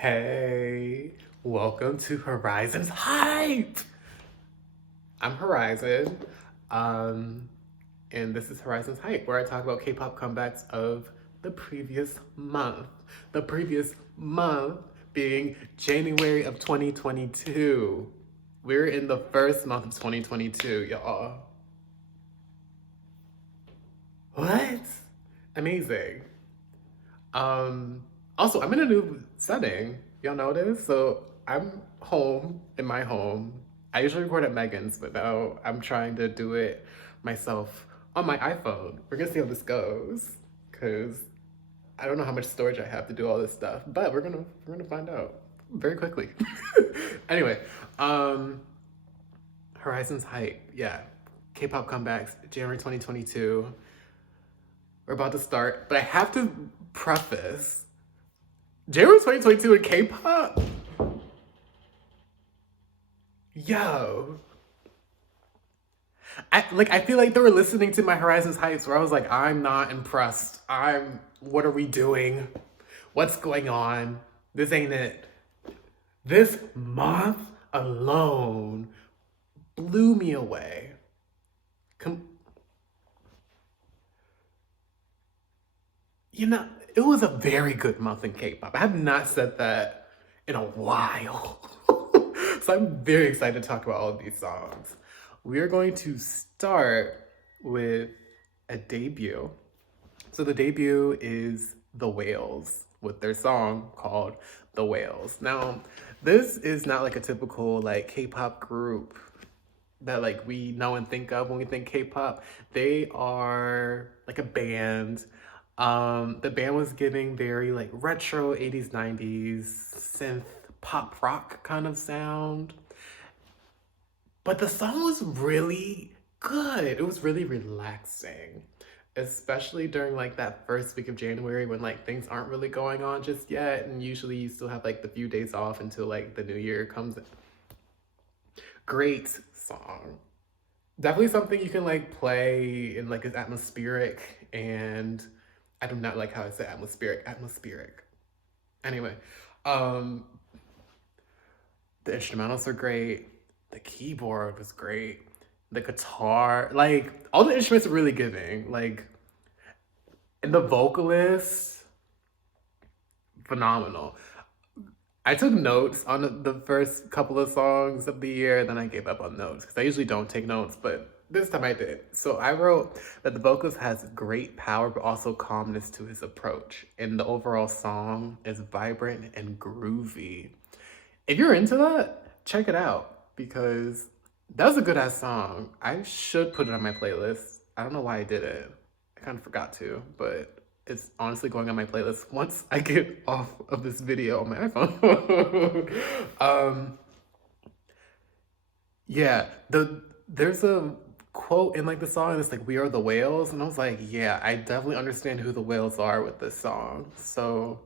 Hey, welcome to Horizon's Hype. I'm Horizon, and this is Horizon's Hype, where I talk about K-pop comebacks of the previous month. The previous month being January of 2022. We're in the first month of 2022, y'all. What? Amazing. Also, I'm in a new setting. Y'all notice? So I'm home in my home. I usually record at Megan's, but now I'm trying to do it myself on my iPhone. We're gonna see how this goes, cause I don't know how much storage I have to do all this stuff, but we're gonna find out very quickly. Anyway, Horizon's Hype, yeah, K-pop comebacks, January 2022. We're about to start, but I have to preface January 2022 in K-pop? Yo. I feel like they were listening to my Horizons Heights where I was like, I'm not impressed. What are we doing? What's going on? This ain't it. This month alone blew me away. It was a very good month in K-pop. I have not said that in a while. So I'm very excited to talk about all of these songs. We are going to start with a debut. So the debut is The Whales with their song called The Whales. Now, this is not like a typical like K-pop group that like we know and think of when we think K-pop. They are like a band. The band was giving very like retro 80s, 90s synth pop rock kind of sound. But the song was really good. It was really relaxing, especially during like that first week of January when like things aren't really going on just yet. And usually you still have like the few days off until like the new year comes in. Great song. Definitely something you can like play in like is atmospheric, and I do not like how I say atmospheric. Anyway, the instrumentals are great. The keyboard was great. The guitar, like all the instruments are really giving. Like, and the vocalist, phenomenal. I took notes on the first couple of songs of the year, then I gave up on notes because I usually don't take notes, but this time I did. So I wrote that the vocals has great power, but also calmness to his approach. And the overall song is vibrant and groovy. If you're into that, check it out because that was a good ass song. I should put it on my playlist. I don't know why I did it. I kind of forgot to, but it's honestly going on my playlist once I get off of this video on my iPhone. Yeah, there's a quote in like the song and it's like, "We are the whales," and I was like, yeah, I definitely understand who the whales are with this song. So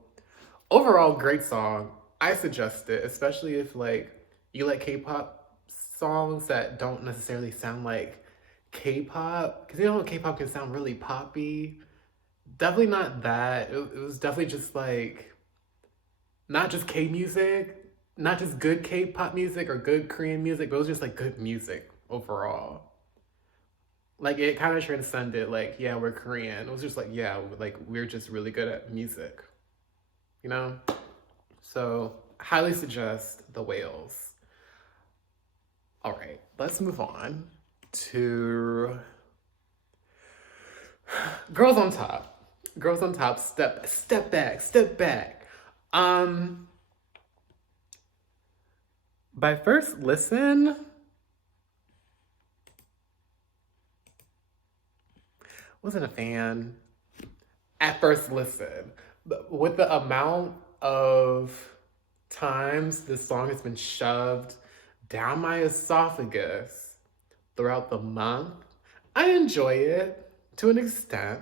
overall, great song. I suggest it, especially if like you like K-pop songs that don't necessarily sound like K-pop, because you know K-pop can sound really poppy. Definitely not that. It was definitely just like not just K music, not just good K-pop music or good Korean music, but it was just like good music overall. Like it kind of transcended like, yeah, we're Korean. It was just like, yeah, like we're just really good at music, you know? So highly suggest The Whales. All right, let's move on to Girls on Top. Girls on Top, step back. By first listen, wasn't a fan at first listen. But with the amount of times this song has been shoved down my esophagus throughout the month, I enjoy it to an extent.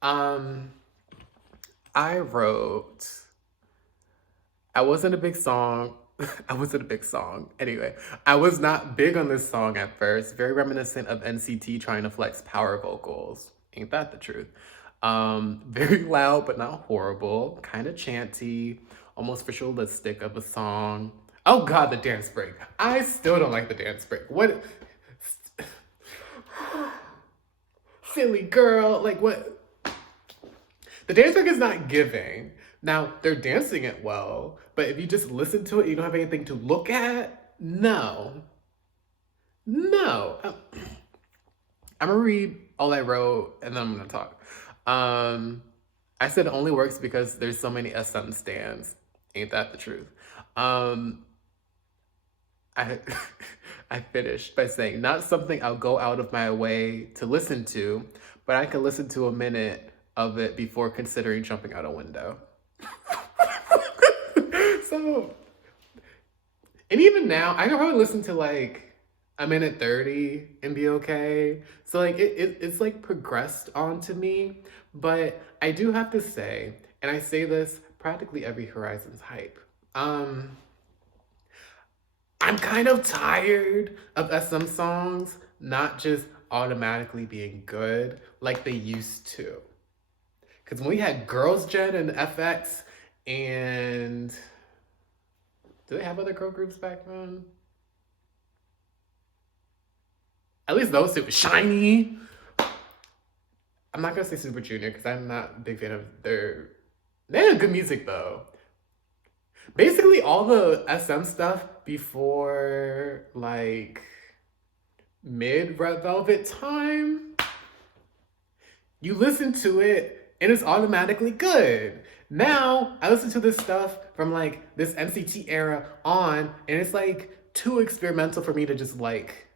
I wrote, I wasn't a big song. I wasn't a big song. Anyway, I was not big on this song at first. Very reminiscent of NCT trying to flex power vocals. Ain't that the truth? Very loud, but not horrible. Kind of chanty. almost ritualistic of a song. Oh God, the dance break. I still don't like the dance break. What? Silly girl. Like what? The dance break is not giving. Now, they're dancing it well, but if you just listen to it, you don't have anything to look at? No. No. I'm gonna read all I wrote and then I'm gonna talk. I said it only works because there's so many SM stands. Ain't that the truth? I I finished by saying, not something I'll go out of my way to listen to, but I can listen to a minute of it before considering jumping out a window. So, and even now, I can probably listen to like a minute 30 and be okay. So like it's like progressed onto me, but I do have to say, and I say this practically every Horizons hype, I'm kind of tired of SM songs not just automatically being good like they used to. Because when we had Girls Gen and FX and... do they have other girl groups back then? At least those two. Shiny! I'm not gonna say Super Junior because I'm not a big fan of their... They had good music though. Basically all the SM stuff before like mid Red Velvet time, you listen to it and it's automatically good. Now I listen to this stuff from like this NCT era on and it's like too experimental for me to just like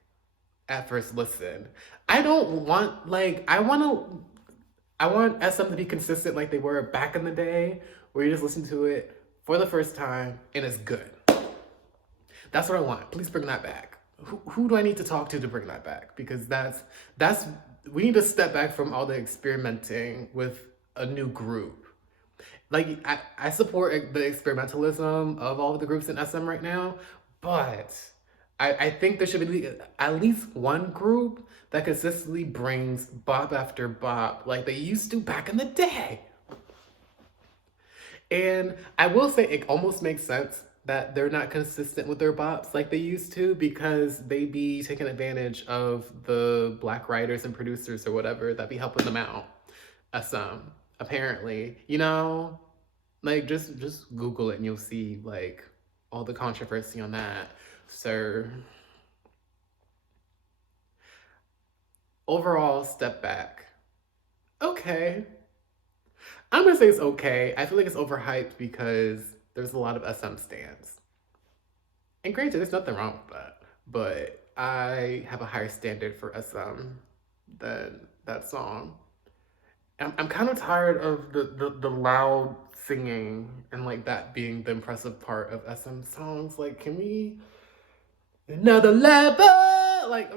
at first listen. I don't want like, I want SM to be consistent like they were back in the day where you just listen to it for the first time and it's good. That's what I want. Please bring that back. Who do I need to talk to bring that back? Because that's we need to step back from all the experimenting with a new group. Like I support the experimentalism of all of the groups in SM right now, but I think there should be at least one group that consistently brings bop after bop like they used to back in the day. And I will say it almost makes sense that they're not consistent with their bops like they used to because they be taking advantage of the Black writers and producers or whatever that be helping them out. Apparently, you know, like just Google it and you'll see like all the controversy on that. So overall, step back. Okay. I'm gonna say it's okay. I feel like it's overhyped because there's a lot of SM stans. And granted, there's nothing wrong with that. But I have a higher standard for SM than that song. I'm kind of tired of the loud singing and like that being the impressive part of SM songs. Like, can we... another level! Like,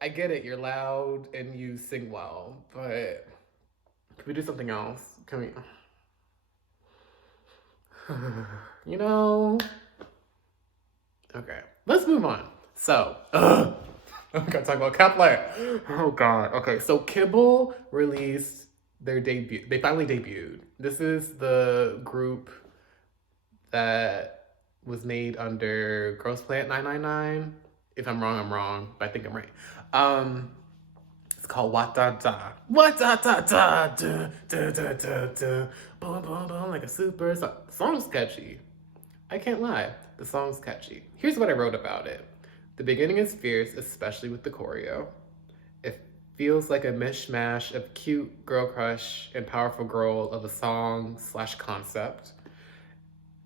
I get it, you're loud and you sing well, but... can we do something else? Can we... you know... okay, let's move on. So, I'm gonna talk about Kep1er. Oh God. Okay, so Kibble released their debut. They finally debuted. This is the group that was made under Girls Planet 999. If I'm wrong, I'm wrong, but I think I'm right. It's called WaDaDa. WaDaDa, da da da da da, boom boom boom, like a super song. The song's catchy. I can't lie, the song's catchy. Here's what I wrote about it. The beginning is fierce, especially with the choreo. It feels like a mishmash of cute girl crush and powerful girl of a song / concept.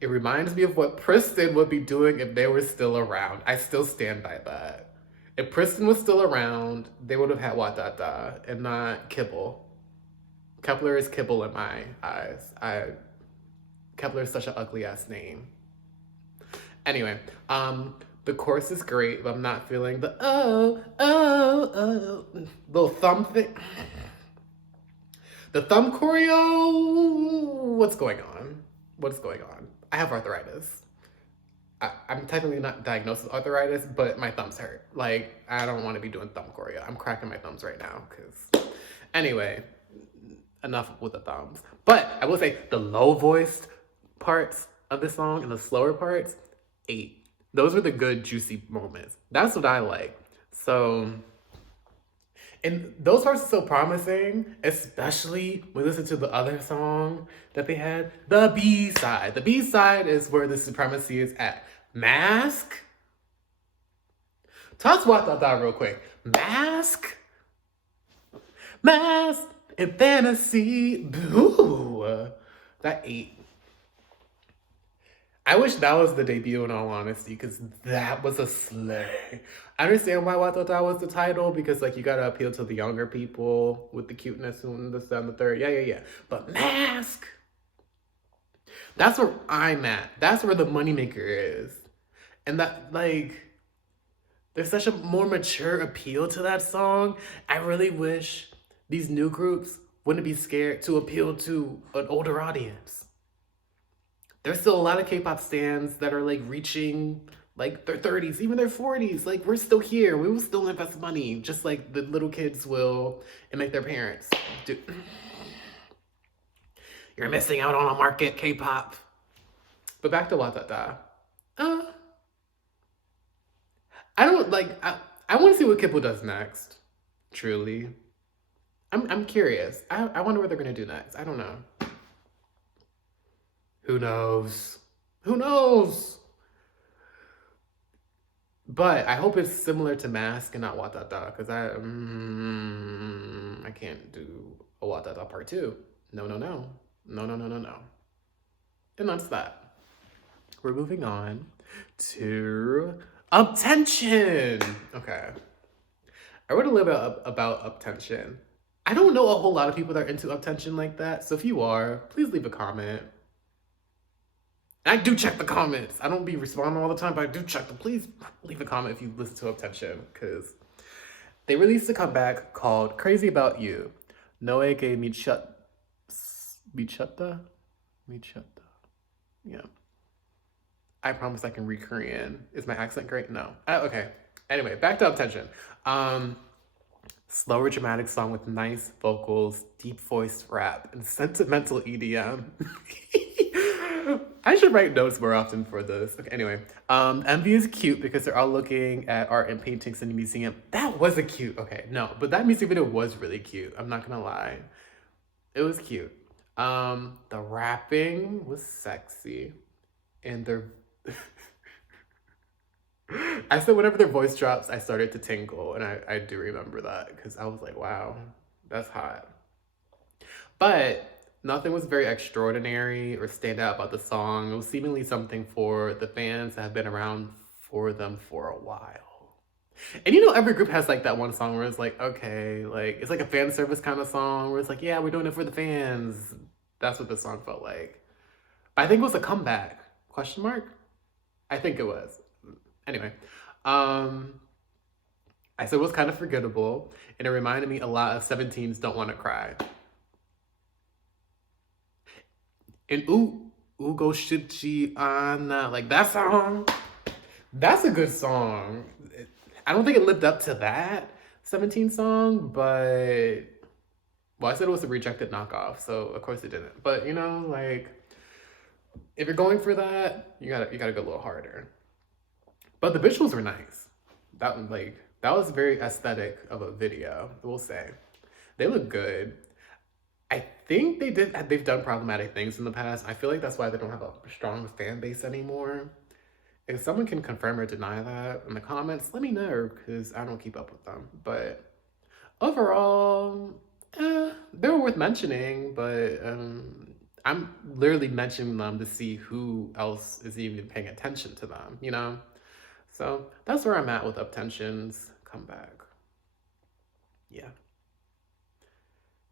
It reminds me of what Pristin would be doing if they were still around. I still stand by that. If Pristin was still around, they would have had WaDaDa and not Kibble. Kep1er is Kibble in my eyes. Kep1er is such an ugly ass name. Anyway, the chorus is great, but I'm not feeling the little thumb thing. The thumb choreo, what's going on? What's going on? I have arthritis. I'm technically not diagnosed with arthritis, but my thumbs hurt. Like, I don't want to be doing thumb choreo. I'm cracking my thumbs right now, because... anyway, enough with the thumbs. But I will say, the low-voiced parts of the song and the slower parts, 8. Those were the good, juicy moments. That's what I like. So, and those parts are so promising, especially when we listen to the other song that they had, the B-side. The B-side is where the supremacy is at. Mask. Toss WaDaDa real quick. Mask and fantasy. Ooh, that 8. I wish that was the debut, in all honesty, because that was a slay. I understand why WaDaDa was the title, because like you gotta appeal to the younger people with the cuteness and this, that, and the third. Yeah. But Mask, that's where I'm at. That's where the moneymaker is. And that, like, there's such a more mature appeal to that song. I really wish these new groups wouldn't be scared to appeal to an older audience. There's still a lot of K-pop stans that are like reaching like their 30s, even their 40s. Like, we're still here. We will still invest money, just like the little kids will and make their parents do. You're missing out on a market, K-pop. But back to WaDaDa. I don't like. I want to see what Kep1er does next. Truly, I'm curious. I wonder what they're gonna do next. I don't know. Who knows? Who knows? But I hope it's similar to Mask and not WaDaDa, because I can't do a WaDaDa part 2. No. And that's that. We're moving on to Uptension. Okay. I wrote a little bit about Uptension. I don't know a whole lot of people that are into Uptension like that, so if you are, please leave a comment. I do check the comments. I don't be responding all the time, but I do check them. Please leave a comment if you listen to Uptension, because they released a comeback called Crazy About You. Noege Michata? Yeah. I promise I can read Korean. Is my accent great? No. Okay. Anyway, back to Uptension. Slower dramatic song with nice vocals, deep voiced rap, and sentimental EDM. I should write notes more often for this. Okay, anyway. MV is cute because they're all looking at art and paintings in the museum. That was a cute, okay, no, but that music video was really cute. I'm not gonna lie. It was cute. The rapping was sexy. And their... I said whenever their voice drops, I started to tingle. And I do remember that because I was like, wow, that's hot. But nothing was very extraordinary or stand out about the song. It was seemingly something for the fans that have been around for them for a while. And you know, every group has like that one song where it's like, okay, like it's like a fan service kind of song where it's like, yeah, we're doing it for the fans. That's what the song felt like. I think it was a comeback. Question mark? I think it was. Anyway, I said it was kind of forgettable, and it reminded me a lot of 17's Don't Wanna Cry. And Ugo Shichi Anna, like that song, that's a good song. I don't think it lived up to that 17 song, but, well, I said it was a rejected knockoff, so of course it didn't. But, you know, like, if you're going for that, you gotta go a little harder. But the visuals were nice. That was very aesthetic of a video, I will say. They look good. I think they've done problematic things in the past. I feel like that's why they don't have a strong fan base anymore. If someone can confirm or deny that in the comments, let me know, because I don't keep up with them. But overall, they were worth mentioning, but I'm literally mentioning them to see who else is even paying attention to them, you know? So that's where I'm at with Uptension's comeback. Yeah.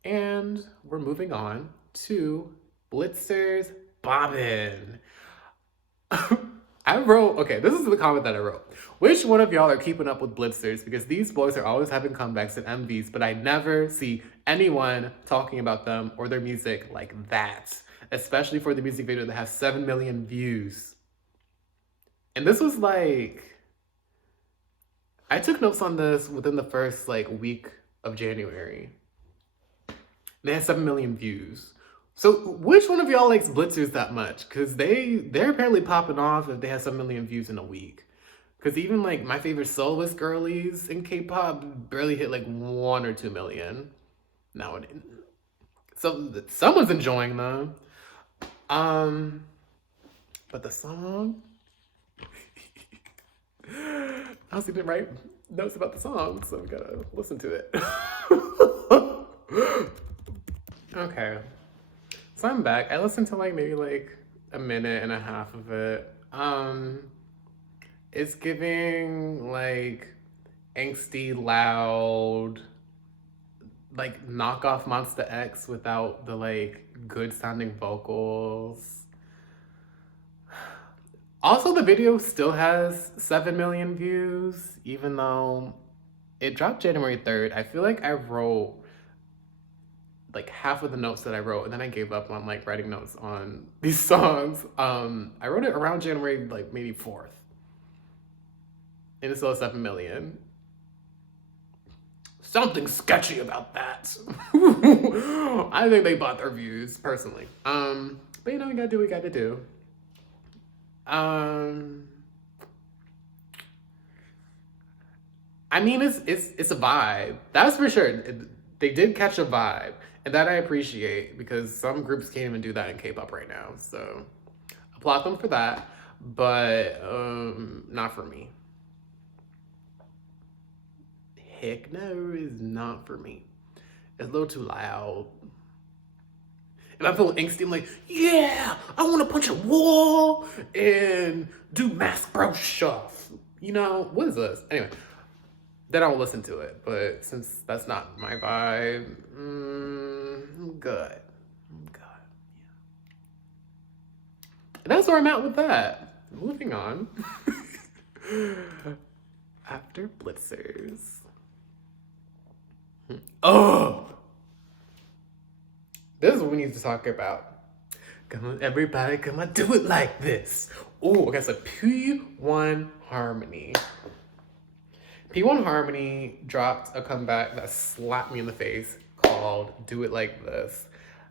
And we're moving on to Blitzers Bobbin. Okay, this is the comment that I wrote. Which one of y'all are keeping up with Blitzers? Because these boys are always having comebacks and MVs, but I never see anyone talking about them or their music like that. Especially for the music video that has 7 million views. And this was like... I took notes on this within the first like week of January. They had 7 million views. So which one of y'all likes Blitzers that much? Because they're apparently popping off if they have 7 million views in a week. Because even like my favorite soloist girlies in K-pop barely hit like 1 or 2 million nowadays. So someone's enjoying them. But the song, I also didn't write notes about the song, so we gotta listen to it. Okay. So I'm back. I listened to like maybe like a minute and a half of it. It's giving like angsty, loud, like knockoff Monster X without the like good sounding vocals. Also, the video still has 7 million views, even though it dropped January 3rd. I feel like I wrote like half of the notes that I wrote, and then I gave up on like writing notes on these songs. I wrote it around January, like maybe 4th. And it's still 7 million. Something sketchy about that. I think they bought their views, personally. But you know, we gotta do what we gotta do. I mean, it's a vibe. That's for sure. They did catch a vibe, and that I appreciate because some groups can't even do that in K-pop right now. So applaud them for that, but not for me. Heck no, is not for me. It's a little too loud. If I feel angsty, I'm like, yeah, I want to punch a wall and do mask bro stuff. You know, what is this? Anyway, then I will listen to it. But since that's not my vibe, I'm good. I'm good. Yeah. And that's where I'm at with that. Moving on. After Blitzers. Oh! This is what we need to talk about. Come on, everybody, come on, do it like this. Oh, okay, so P1 Harmony. P1 Harmony dropped a comeback that slapped me in the face called Do It Like This.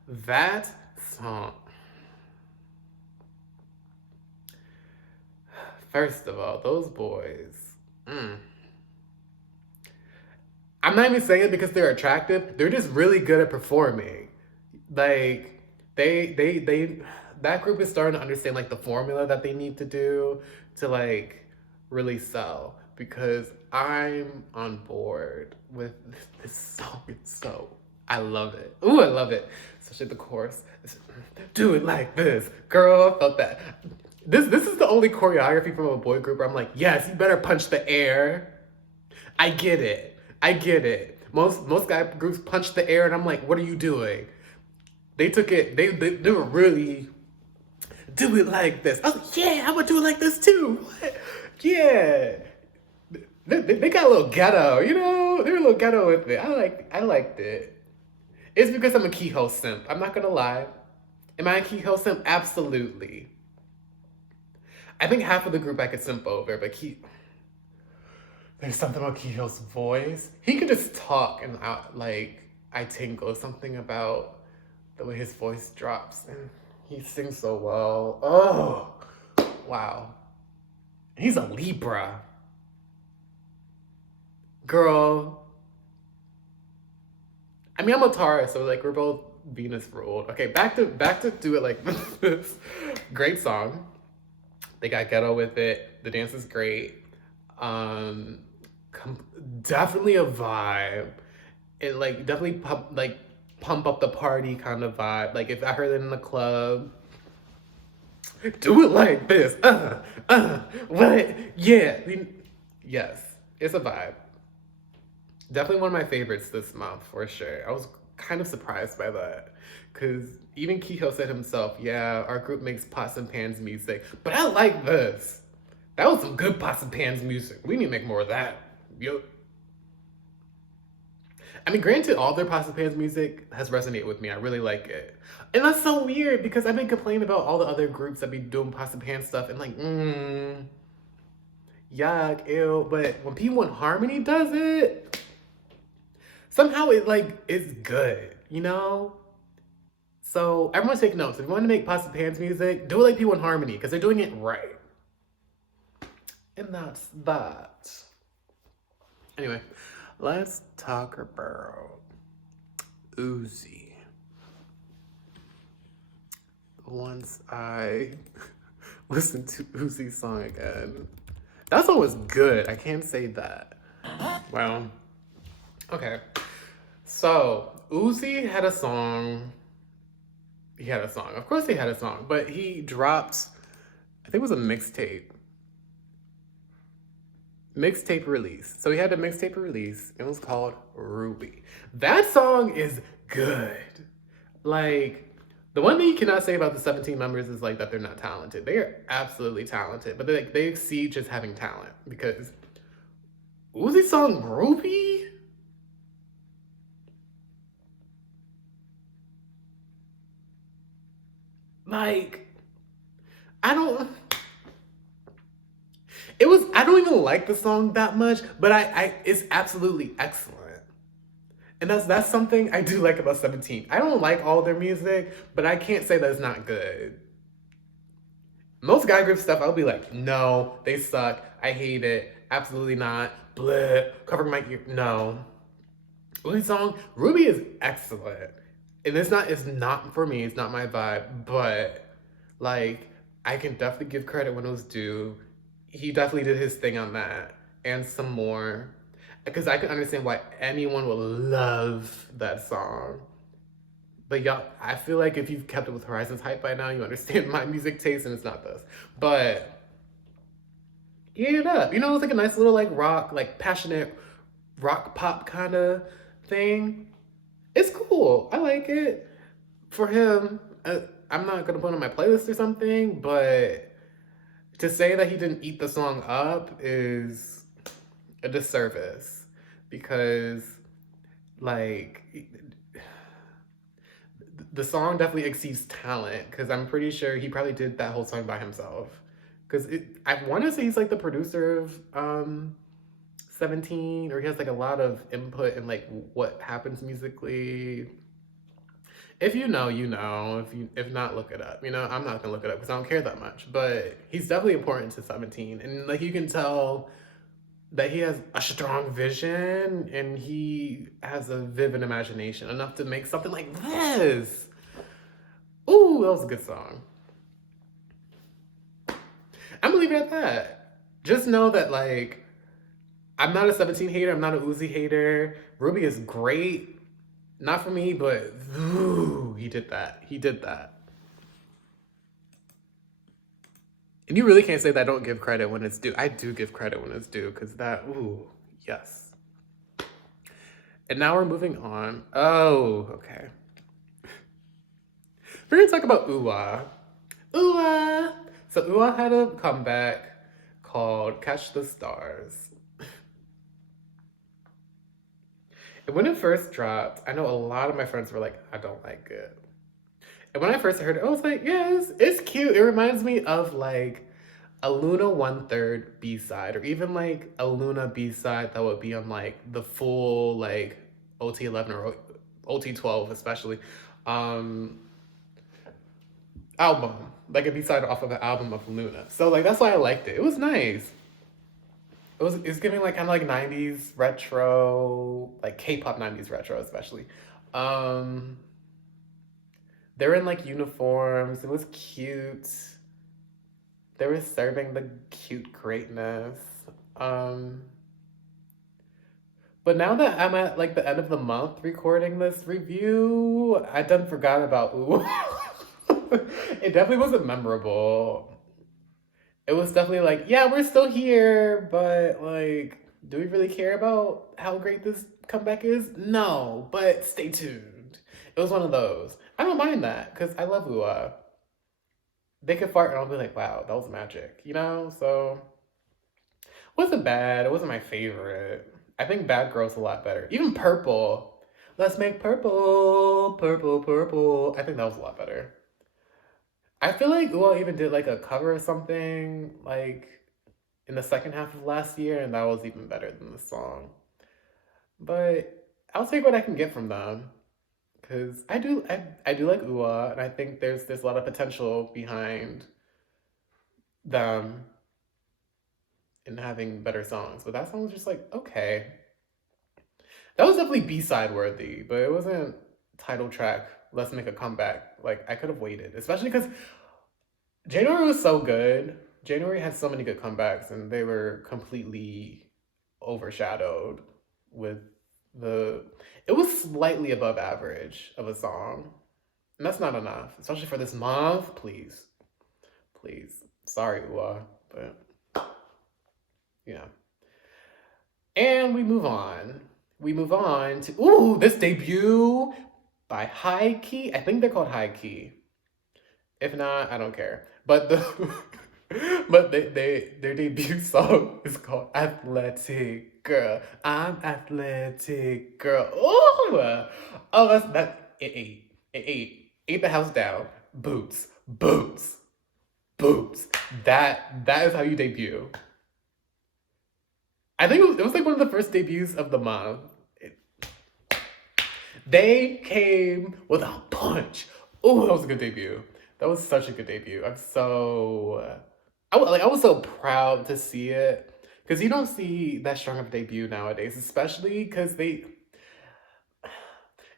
That song. First of all, those boys. I'm not even saying it because they're attractive. They're just really good at performing. Like, that group is starting to understand, like, the formula that they need to do to, like, really sell. Because I'm on board with this song. It's so, I love it. Ooh, I love it. Especially the chorus. Do it like this. Girl, I felt that. This is the only choreography from a boy group where I'm like, yes, you better punch the air. I get it. Most guy groups punch the air and I'm like, what are you doing? They took it, they were really, do it like this. I was like, yeah, I'm gonna do it like this too. What? Yeah. They got a little ghetto, you know? They were a little ghetto with it. I liked it. It's because I'm a Keyhole simp. I'm not gonna lie. Am I a Keyhole simp? Absolutely. I think half of the group I could simp over, but there's something about Keyhole's voice. He could just talk and I tingle. Something about the way his voice drops. And he sings so well. Oh, wow. He's a Libra. Girl. I mean, I'm a Taurus, so like we're both Venus ruled. Okay, back to Do It Like This. Great song. They got ghetto with it. The dance is great. Definitely a vibe. It like definitely pump up the party kind of vibe. Like if I heard it in the club, do it like this. What? Yeah. Yes, it's a vibe. Definitely one of my favorites this month for sure. I was kind of surprised by that because even Keyhole said himself, yeah, our group makes pots and pans music, but I like this. That was some good pots and pans music. We need to make more of that. Yo. I mean, granted, all their pots and pans music has resonated with me. I really like it. And that's so weird because I've been complaining about all the other groups that be doing pots and pans stuff and like, yuck, ew. But when P1 Harmony does it, somehow it like is good, you know? So everyone take notes. If you want to make Pots and Pans music, do it like People in Harmony, because they're doing it right. And that's that. Anyway, let's talk about Woozi. Once I listened to Woozi's song again, that song was good. I can't say that. Well, okay. So Woozi had a song. He had a song. Of course he had a song, but he dropped, I think it was a mixtape. Mixtape release. So he had a mixtape release. It was called Ruby. That song is good. Like, the one thing you cannot say about the 17 members is like that they're not talented. They are absolutely talented, but they exceed just having talent, because Woozi's song Ruby? Like, I don't even like the song that much, but it's absolutely excellent. And that's something I do like about 17. I don't like all their music, but I can't say that it's not good. Most guy group stuff, I'll be like, no, they suck. I hate it. Absolutely not. Bleh. Covering my ear. No. Woozi's song, Ruby, is excellent. And it's not for me. It's not my vibe. But, like, I can definitely give credit when it was due. He definitely did his thing on that. And some more. Because I can understand why anyone would love that song. But y'all, I feel like if you've kept it with Horizon's hype by now, you understand my music taste, and it's not this. But eat it up. You know, it's like a nice little like rock, like passionate rock pop kind of thing. It's cool. I like it. For him, I'm not gonna put it on my playlist or something, but to say that he didn't eat the song up is a disservice, because like the song definitely exceeds talent, because I'm pretty sure he probably did that whole song by himself. Because I want to say he's like the producer of 17, or he has like a lot of input in like what happens musically. If you know, you know. If not, look it up. You know, I'm not gonna look it up because I don't care that much. But he's definitely important to 17, and like you can tell that he has a strong vision and he has a vivid imagination enough to make something like this. Ooh, that was a good song. I'm gonna leave it at that. Just know that, like, I'm not a 17 hater. I'm not a Woozi hater. Ruby is great. Not for me, but ooh, he did that. He did that. And you really can't say that I don't give credit when it's due. I do give credit when it's due, because that, ooh, yes. And now we're moving on. Oh, okay. We're gonna talk about WooAh. WooAh! So WooAh had a comeback called Catch the Stars. And when it first dropped, I know a lot of my friends were like, I don't like it. And when I first heard it, I was like, yes, it's cute. It reminds me of like a Luna 1/3 B-side, or even like a Luna B-side that would be on like the full like OT11 or OT12 especially album, like a B-side off of an album of Luna. So like that's why I liked it. It was nice. It's giving like kind of like 90s retro, like K-pop 90s retro especially. They're in like uniforms. It was cute. They were serving the cute greatness. But now that I'm at like the end of the month recording this review, I done forgot about Ooh. It definitely wasn't memorable. It was definitely like, yeah, we're still here, but like, do we really care about how great this comeback is? No, but stay tuned. It was one of those. I don't mind that, because I love WooAh. They could fart and I'll be like, wow, that was magic, you know? So, it wasn't bad. It wasn't my favorite. I think Bad Girl's a lot better. Even Purple. Let's make purple, purple, purple. I think that was a lot better. I feel like WooAh even did like a cover of something like in the second half of last year, and that was even better than the song. But I'll take what I can get from them. Because I do like WooAh, and I think there's a lot of potential behind them in having better songs. But that song was just like, okay. That was definitely B-side worthy, but it wasn't title track, let's make a comeback. Like, I could have waited, especially because January was so good. January had so many good comebacks, and they were completely overshadowed with the. It was slightly above average of a song, and that's not enough, especially for this month. Please, please. Sorry, WooAh, but yeah. And we move on. We move on to this debut by High Key. I think they're called High Key. If not, I don't care. But their debut song is called Athletic Girl. I'm athletic girl. Oh, it ate the house down. Boots, boots, boots. That is how you debut. I think it was like one of the first debuts of the month. They came with a punch. Oh, that was a good debut. That was such a good debut. I was so proud to see it, because you don't see that strong of a debut nowadays, especially because it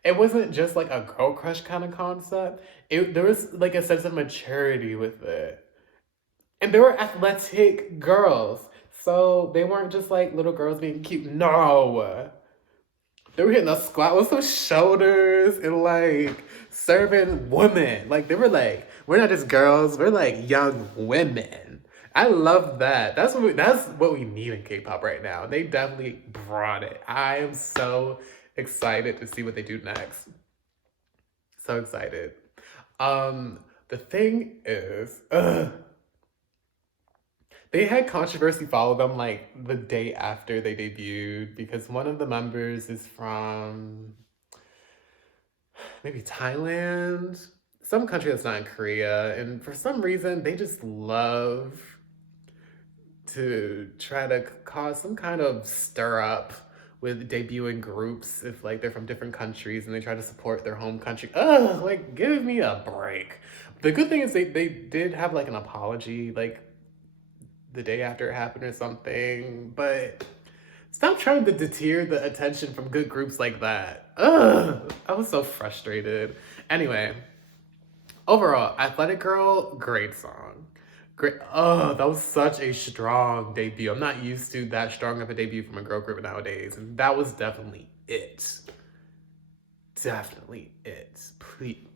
wasn't just like a girl crush kind of concept. There was like a sense of maturity with it, and they were athletic girls, so they weren't just like little girls being cute. No. They were hitting a squat with some shoulders and like serving women. Like they were like, we're not just girls, we're like young women. I love that. That's what we need in K-pop right now. They definitely brought it. I am so excited to see what they do next. So excited. The thing is, they had controversy follow them like the day after they debuted, because one of the members is from maybe Thailand, some country that's not in Korea, and for some reason they just love to try to cause some kind of stir up with debuting groups if like they're from different countries and they try to support their home country. Ugh, like give me a break. The good thing is they did have like an apology like the day after it happened or something, but stop trying to deter the attention from good groups like that. Ugh, I was so frustrated. Anyway, overall, Athletic Girl, great song. Great. Oh, that was such a strong debut. I'm not used to that strong of a debut from a girl group nowadays, and that was definitely it. Definitely it. Please,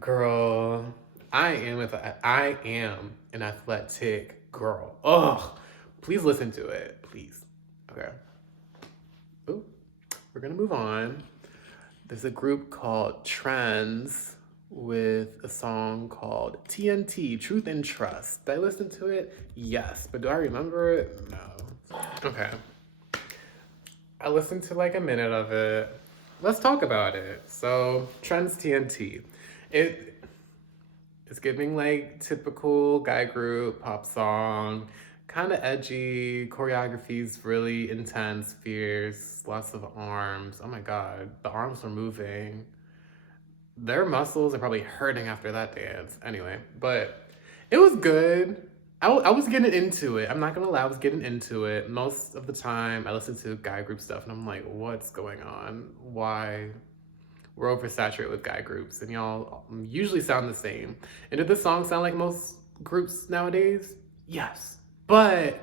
girl, I am an athletic girl. Ugh, please listen to it, please. Okay. Ooh, we're gonna move on. There's a group called Trendz with a song called TNT, Truth and Trust. Did I listen to it? Yes, but do I remember it? No. Okay. I listened to like a minute of it. Let's talk about it. So, Trendz TNT. It's giving like typical guy group pop song, kind of edgy, choreography's really intense, fierce, lots of arms. Oh my god, the arms were moving. Their muscles are probably hurting after that dance. Anyway, but it was good. I was getting into it. I'm not gonna lie, I was getting into it. Most of the time, I listen to guy group stuff and I'm like, what's going on? Why? We're oversaturated with guy groups and y'all usually sound the same. And did this song sound like most groups nowadays? Yes. But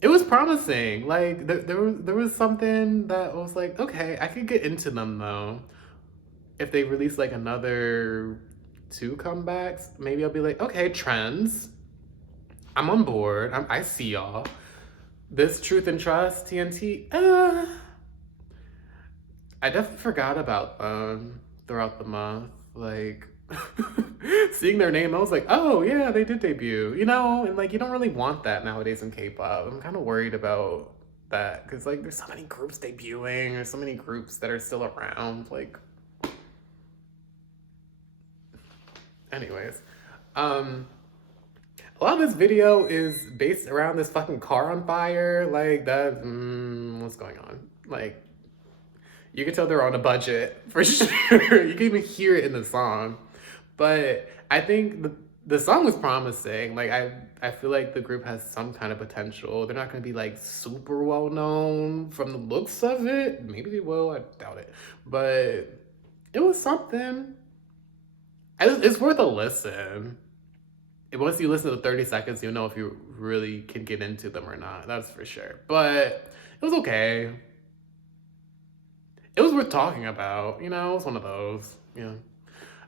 it was promising. Like there was something that was like, okay, I could get into them though. If they release like another 2 comebacks, maybe I'll be like, okay, Trendz, I'm on board. I see y'all. This Truth and Trust, TNT, I definitely forgot about them throughout the month. Like, seeing their name, I was like, oh yeah, they did debut, you know? And like, you don't really want that nowadays in K-pop. I'm kind of worried about that because like, there's so many groups debuting, there's so many groups that are still around. Like, anyways, a lot of this video is based around this fucking car on fire. Like that, what's going on? Like, You can tell they're on a budget, for sure. You can even hear it in the song. But I think the song was promising. Like, I feel like the group has some kind of potential. They're not going to be, like, super well known from the looks of it. Maybe they will. I doubt it. But it was something. It's worth a listen. Once you listen to 30 seconds, you'll know if you really can get into them or not. That's for sure. But it was okay. It was worth talking about. You know, it was one of those. Yeah.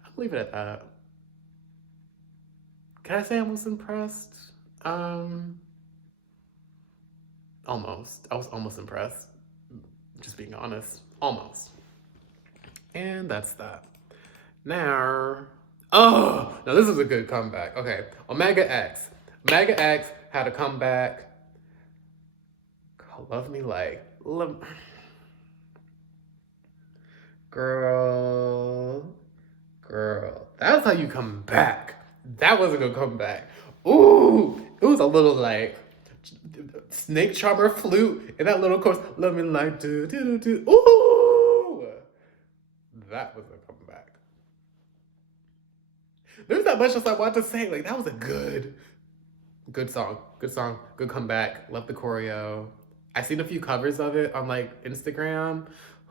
I'll leave it at that. Can I say I was impressed? Almost. I was almost impressed. Just being honest. Almost. And that's that. Now... Oh, now this is a good comeback. Okay, Omega X. Omega X had a comeback. Love Me Like. Girl. That's how you come back. That was a good comeback. Ooh, it was a little like snake charmer flute in that little chorus. Love me like do do do. Ooh, that was a comeback. There's not much else I want to say. Like, that was a good song. Good song. Good comeback. Love the choreo. I've seen a few covers of it on, like, Instagram.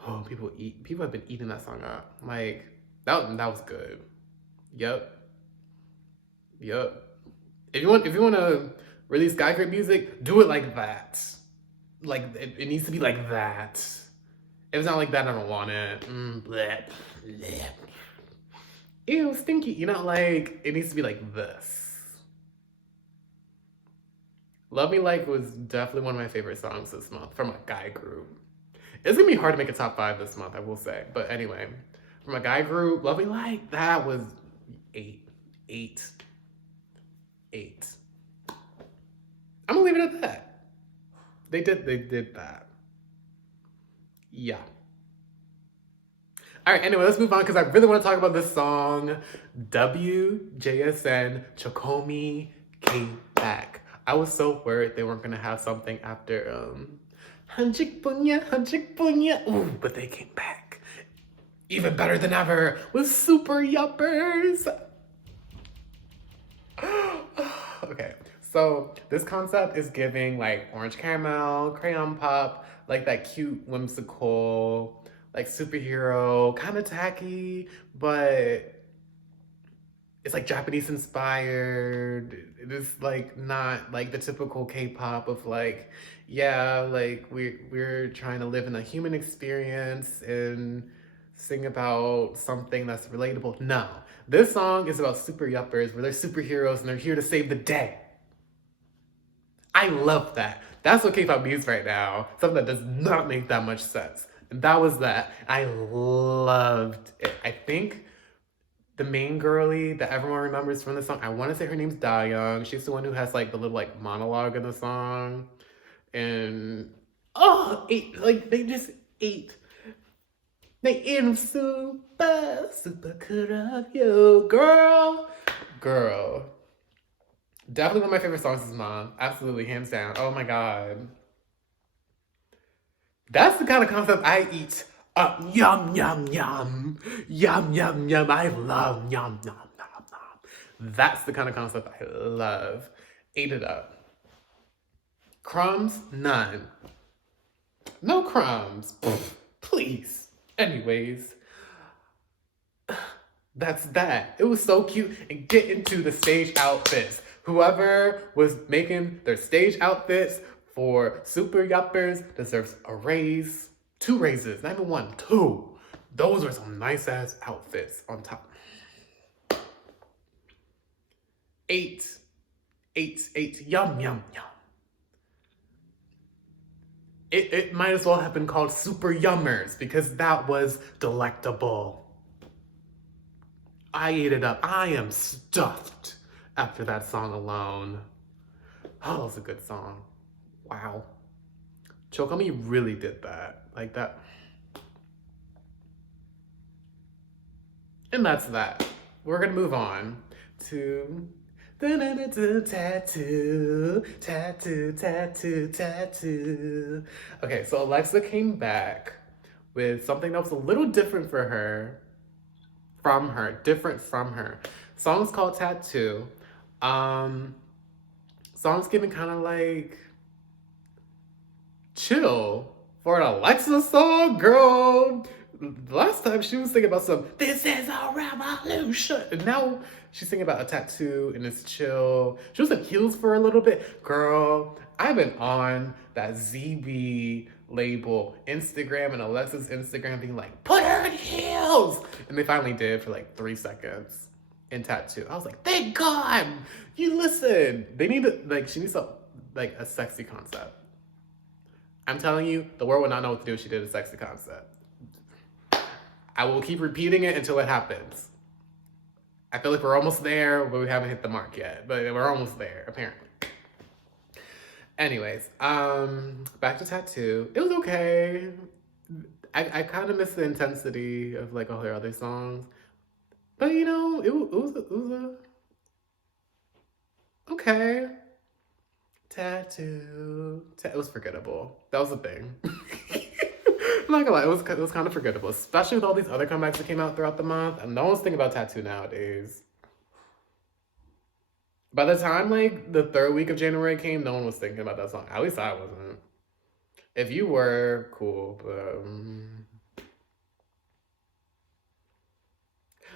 Oh, people have been eating that song up. Like, that was good. Yep. If you want to release guy group music, do it like that. Like, it needs to be like that. If it's not like that, I don't want it. Bleh. Ew, stinky. You know, like, it needs to be like this. Love Me Like was definitely one of my favorite songs this month from a guy group. It's gonna be hard to make a top 5 this month, I will say. But anyway, from a guy group, Love Me Like, that was 8. I'm gonna leave it at that. They did that. Yeah. All right, anyway, let's move on because I really want to talk about this song. WJSN Chocome came back. I was so worried they weren't going to have something after Hanjik-punya. Ooh, but they came back. Even better than ever with Super Yuppers. Okay, so this concept is giving like orange caramel, crayon pop, like that cute, whimsical, like superhero, kind of tacky, but it's like Japanese inspired. It is like not like the typical K-pop of like, yeah, like we're trying to live in a human experience and sing about something that's relatable. No, this song is about super yuppers where they're superheroes and they're here to save the day. I love that. That's what K-pop needs right now. Something that does not make that much sense. And that was that. I loved it. I think the main girly that everyone remembers from the song, I want to say her name's Taeyeon. She's the one who has like the little like monologue in the song. And like they just ate. They ate super cool of you, girl. Definitely one of my favorite songs this month. Absolutely, hands down. Oh my god. That's the kind of concept I eat up. Yum, yum, yum. Yum, yum, yum. I love yum, yum, yum, yum. That's the kind of concept I love. Ate it up. Crumbs? None. No crumbs. Please. Anyways. That's that. It was so cute. And get into the stage outfits. Whoever was making their stage outfits for Super Yuppers deserves a raise. 2 raises, not even 1, 2. Those were some nice ass outfits on top. 8. Yum, yum, yum. It might as well have been called Super Yummers because that was delectable. I ate it up. I am stuffed after that song alone. Oh, that was a good song. Wow. Chocome really did that. Like that. And that's that. We're gonna move on to tattoo. Okay, so Alexa came back with something that was a little different for her, different from her. Song's called Tattoo. Song's giving kind of like chill for an Alexa song, girl. Last time she was singing about this is a revolution. And now she's singing about a tattoo and it's chill. She was in heels for a little bit. Girl, I've been on that ZB label Instagram and Alexa's Instagram being like, put her in heels. And they finally did for like 3 seconds in Tattoo. I was like, thank God you listen. They need to, like, she needs a sexy concept. I'm telling you, the world would not know what to do if she did a sexy concept. I will keep repeating it until it happens. I feel like we're almost there, but we haven't hit the mark yet. But we're almost there, apparently. Anyways, back to Tattoo. It was okay. I kind of miss the intensity of like all her other songs. But you know, it was okay. Tattoo. It was forgettable. That was the thing. I'm not gonna lie, it was kind of forgettable, especially with all these other comebacks that came out throughout the month. And no one's thinking about Tattoo nowadays. By the time like the 3rd week of January came, no one was thinking about that song. At least I wasn't. If you were, cool, but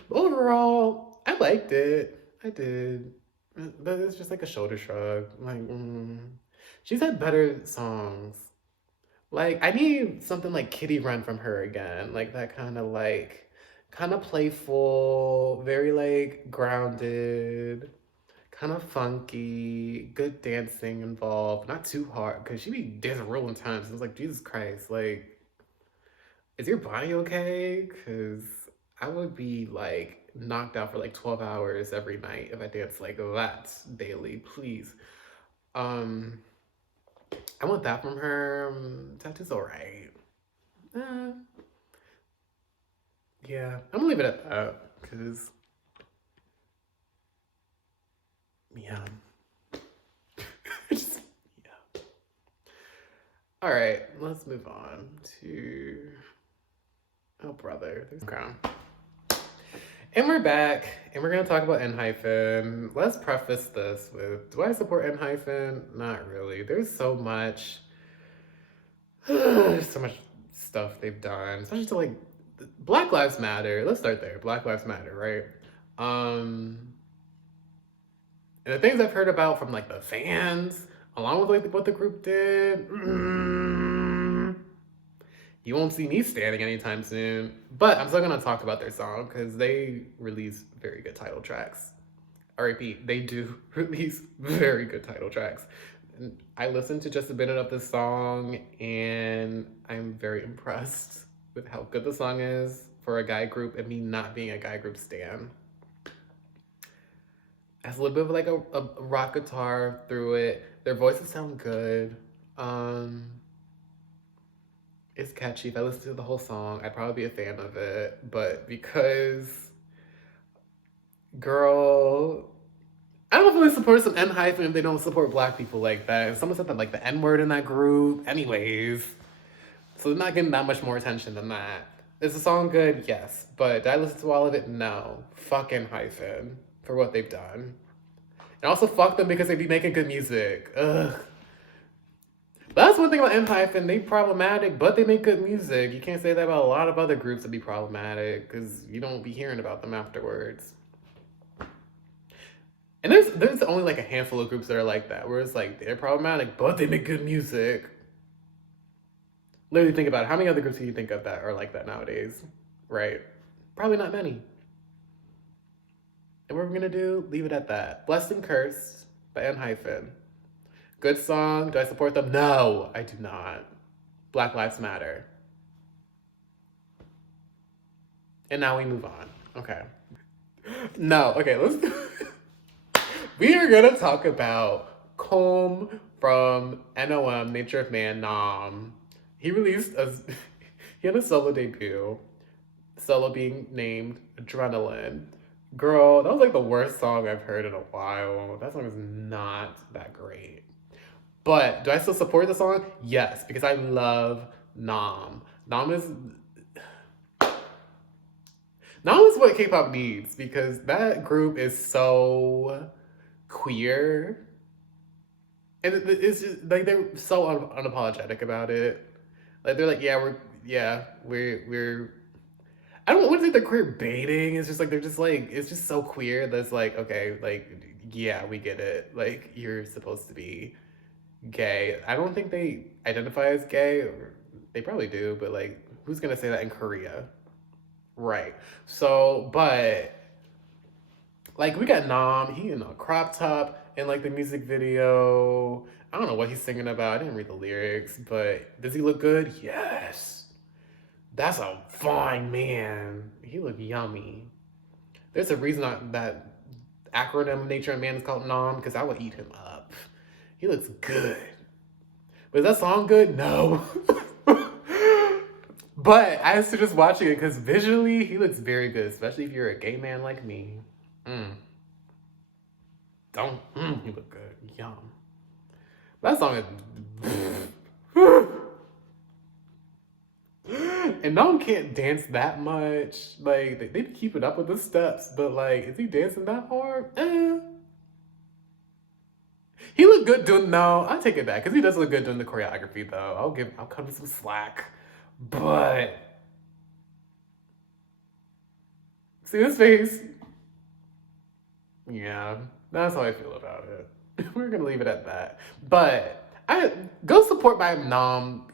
overall, I liked it. I did. But it's just like a shoulder shrug. Like, she's had better songs. Like, I need something like Kitty Run from her again. Like, that kind of playful, very, like, grounded, kind of funky, good dancing involved. Not too hard, because she be dancing real intense. It was like, Jesus Christ, like, is your body okay? Because I would be, like, knocked out for like 12 hours every night if I dance like that daily, please. I want that from her. Tattoo's alright. Yeah, I'm gonna leave it at that because yeah. Yeah. Alright, let's move on to oh brother. There's crown. And we're back, and we're gonna talk about Enhypen. Let's preface this with, do I support Enhypen? Not really. There's so much stuff they've done, especially to like, Black Lives Matter. Let's start there. Black Lives Matter, right? And the things I've heard about from like the fans, along with like what the group did, you won't see me standing anytime soon, but I'm still gonna talk about their song because they release very good title tracks. I repeat, they do release very good title tracks. And I listened to just a bit of this song and I'm very impressed with how good the song is for a guy group and me not being a guy group stan. It has a little bit of like a rock guitar through it. Their voices sound good. It's catchy. If I listen to the whole song, I'd probably be a fan of it. But because, girl, I don't really support some Enhypen if they don't support Black people like that. And someone said that like the N-word in that group. Anyways, so they're not getting that much more attention than that. Is the song good? Yes. But did I listen to all of it? No. Fuck Enhypen for what they've done. And also fuck them because they be making good music. Ugh. That's one thing about Enhypen. They problematic, but they make good music. You can't say that about a lot of other groups that be problematic because you don't be hearing about them afterwards. And there's only like a handful of groups that are like that, where it's like they're problematic, but they make good music. Literally think about it. How many other groups can you think of that are like that nowadays? Right? Probably not many. And what we're gonna do, leave it at that. Blessed and Cursed by Enhypen. Good song. Do I support them? No, I do not. Black Lives Matter. And now we move on. Okay. No, okay, we are gonna talk about Chocome from NOM, Nature of Man, Nam. He had a solo debut. Solo being named Adrenaline. Girl, that was like the worst song I've heard in a while. That song is not that great. But do I still support the song? Yes, because I love Nam. Nam is Now is what K-pop needs, because that group is so queer. And it's just like they're so unapologetic about it. Like they're like, we're I don't want to say they're queer baiting. It's just like they're just like it's just so queer that's like, okay, like yeah, we get it. Like you're supposed to be gay. I don't think they identify as gay, or they probably do, but like who's gonna say that in Korea? Right. So, but like we got Nam, he in a crop top in like the music video. I don't know what he's singing about. I didn't read the lyrics, but does he look good? Yes. That's a fine man. He look yummy. There's a reason that acronym Nature and Man is called Nam, because I would eat him up. He looks good. But is that song good? No. But I suggest watching it because visually he looks very good, especially if you're a gay man like me. You look good. Yum. That song is. And Nam can't dance that much. Like, they keep it up with the steps, but like, is he dancing that hard? He looked good doing, no, I'll take it back, because he does look good doing the choreography, though. I'll cut him some slack. But, see his face? Yeah, that's how I feel about it. We're gonna leave it at that. But, I go support my Nam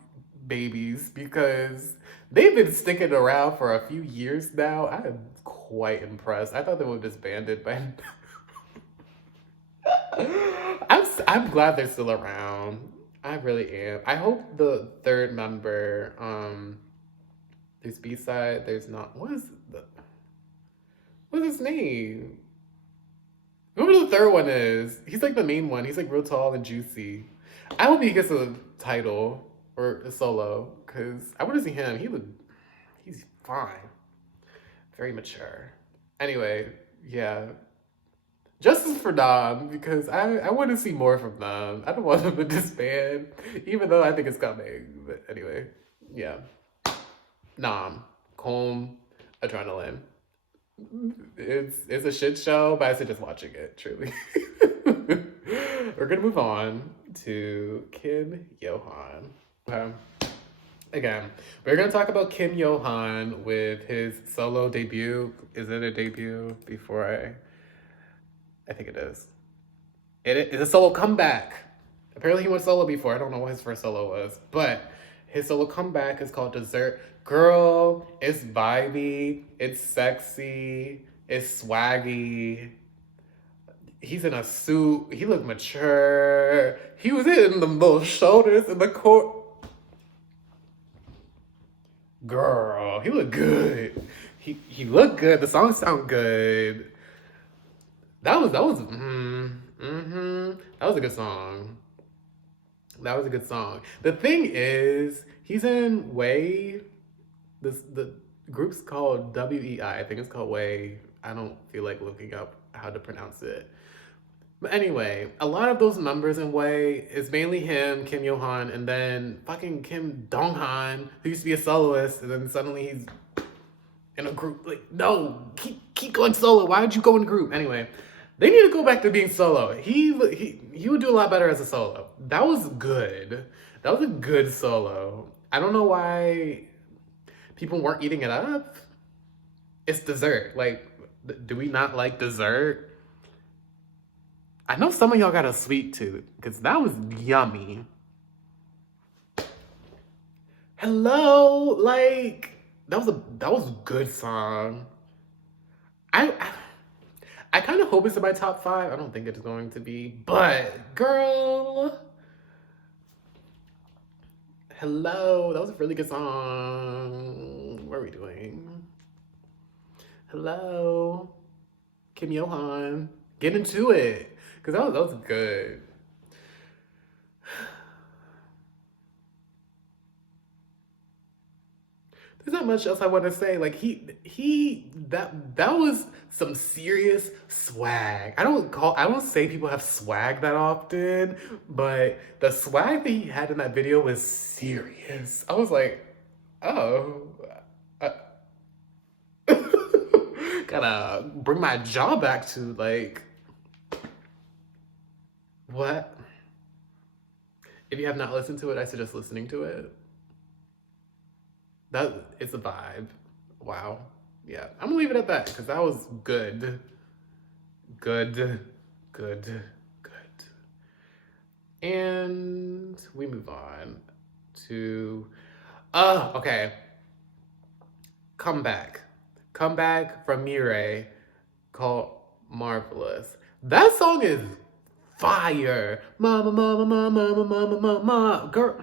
babies, because they've been sticking around for a few years now. I am quite impressed. I thought they would have disbanded by I'm glad they're still around. I really am. I hope the third member, there's B-side, there's not, what's his name? Whoever the third one is, he's like the main one. He's like real tall and juicy. I hope he gets a title or a solo, because I want to see him. He's fine. Very mature. Anyway, yeah. Justice for Nam, because I want to see more from them. I don't want them to disband, even though I think it's coming. But anyway, yeah. Nam, calm, adrenaline. It's a shit show, but I suggest watching it, truly. We're gonna move on to Kim Yohan. Again, we're gonna talk about Kim Yohan with his solo debut. Is it a debut? I think it is. It's a solo comeback. Apparently he went solo before. I don't know what his first solo was. But his solo comeback is called Dessert. Girl, it's vibey. It's sexy. It's swaggy. He's in a suit. He looked mature. He was hitting them little shoulders in the court. Girl, he looked good. He looked good. The songs sound good. That was a good song. That was a good song. The thing is, he's in Way. The group's called WEI. I think it's called Way. I don't feel like looking up how to pronounce it. But anyway, a lot of those members in Way is mainly him, Kim Yohan, and then fucking Kim Donghan, who used to be a soloist, and then suddenly he's in a group. Like, no, keep going solo. Why would you go in a group? Anyway. They need to go back to being solo. He would do a lot better as a solo. That was good. That was a good solo. I don't know why people weren't eating it up. It's dessert. Like, do we not like dessert? I know some of y'all got a sweet tooth, because that was yummy. Hello, like, that was a good song. I kind of hope it's in my top 5. I don't think it's going to be, but girl, hello, that was a really good song. What are we doing? Hello, Kim Yohan, get into it, because that was good. There's not much else I want to say. Like that was some serious swag. I don't say people have swag that often, but the swag that he had in that video was serious. I was like, oh. Gotta bring my jaw back to like, what? If you have not listened to it, I suggest listening to it. That it's a vibe. Wow. Yeah, I'm gonna leave it at that because that was good. Good. And we move on to, okay. Comeback from Mirae called Marvelous. That song is fire. Mama, mama, mama, mama, mama, mama, girl.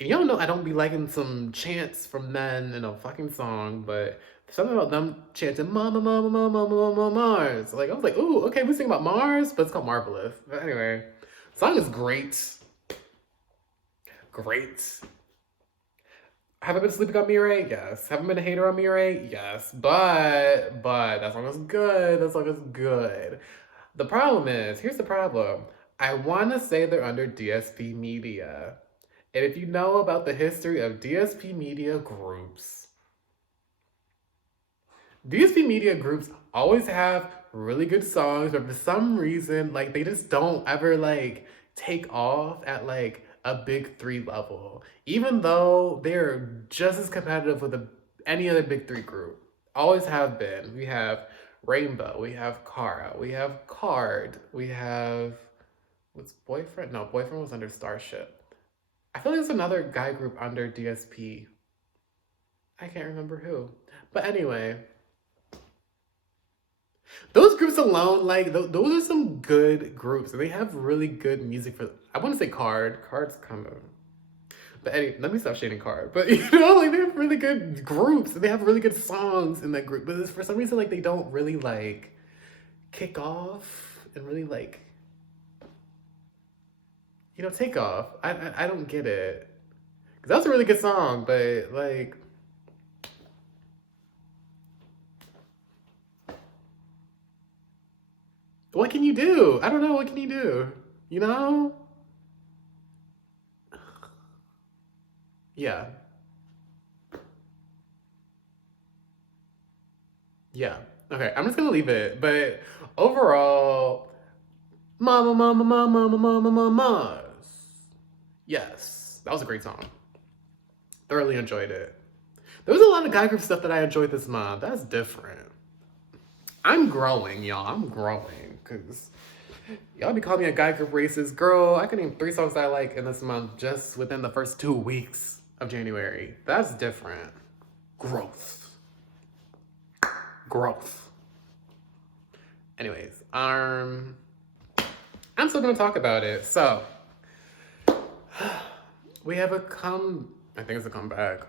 And y'all know I don't be liking some chants from men in a fucking song, but something about them chanting mama, mama, mama, mama, mama, Mars. Like, I was like, ooh, okay, we sing about Mars, but it's called Marvelous. But anyway, song is great. Have I been sleeping on Mirae? Yes. Have I been a hater on Mirae? Yes. But that song is good. The problem is, here's the problem. I want to say they're under DSP Media. And if you know about the history of DSP Media groups always have really good songs, but for some reason, like, they just don't ever, like, take off at, like, a big three level, even though they're just as competitive with any other big three group. Always have been. We have Rainbow, we have Kara, we have Card, we have, what's Boyfriend? No, Boyfriend was under Starship. I feel like there's another guy group under DSP. I can't remember who. But anyway, those groups alone, like, those are some good groups. And they have really good music for, I want to say Card's kind of, but anyway, let me stop shading Card. But, you know, like, they have really good groups. And they have really good songs in that group. But for some reason, like, they don't really, like, kick off and really, like, you know, take off. I don't get it. Because that's a really good song, but, like, what can you do? I don't know. What can you do? You know? Yeah. Yeah. Okay, I'm just gonna leave it. But overall, Mama, Mama, Mama, Mama, Mama, Mama. Yes, that was a great song. Thoroughly enjoyed it. There was a lot of guy group stuff that I enjoyed this month. That's different. I'm growing, y'all. I'm growing. Because y'all be calling me a guy group racist. Girl, I can name 3 songs I like in this month just within the first 2 weeks of January. That's different. Growth. Anyways, I'm still gonna talk about it. So, we have I think it's a comeback.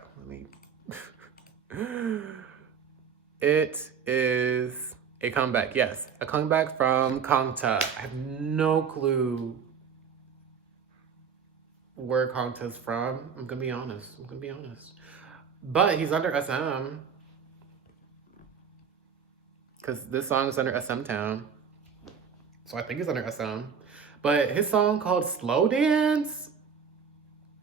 It is a comeback, yes. A comeback from Kangta. I have no clue where Kangta's from. I'm gonna be honest. But he's under SM. Because this song is under SM Town. So I think he's under SM. But his song called Slow Dance,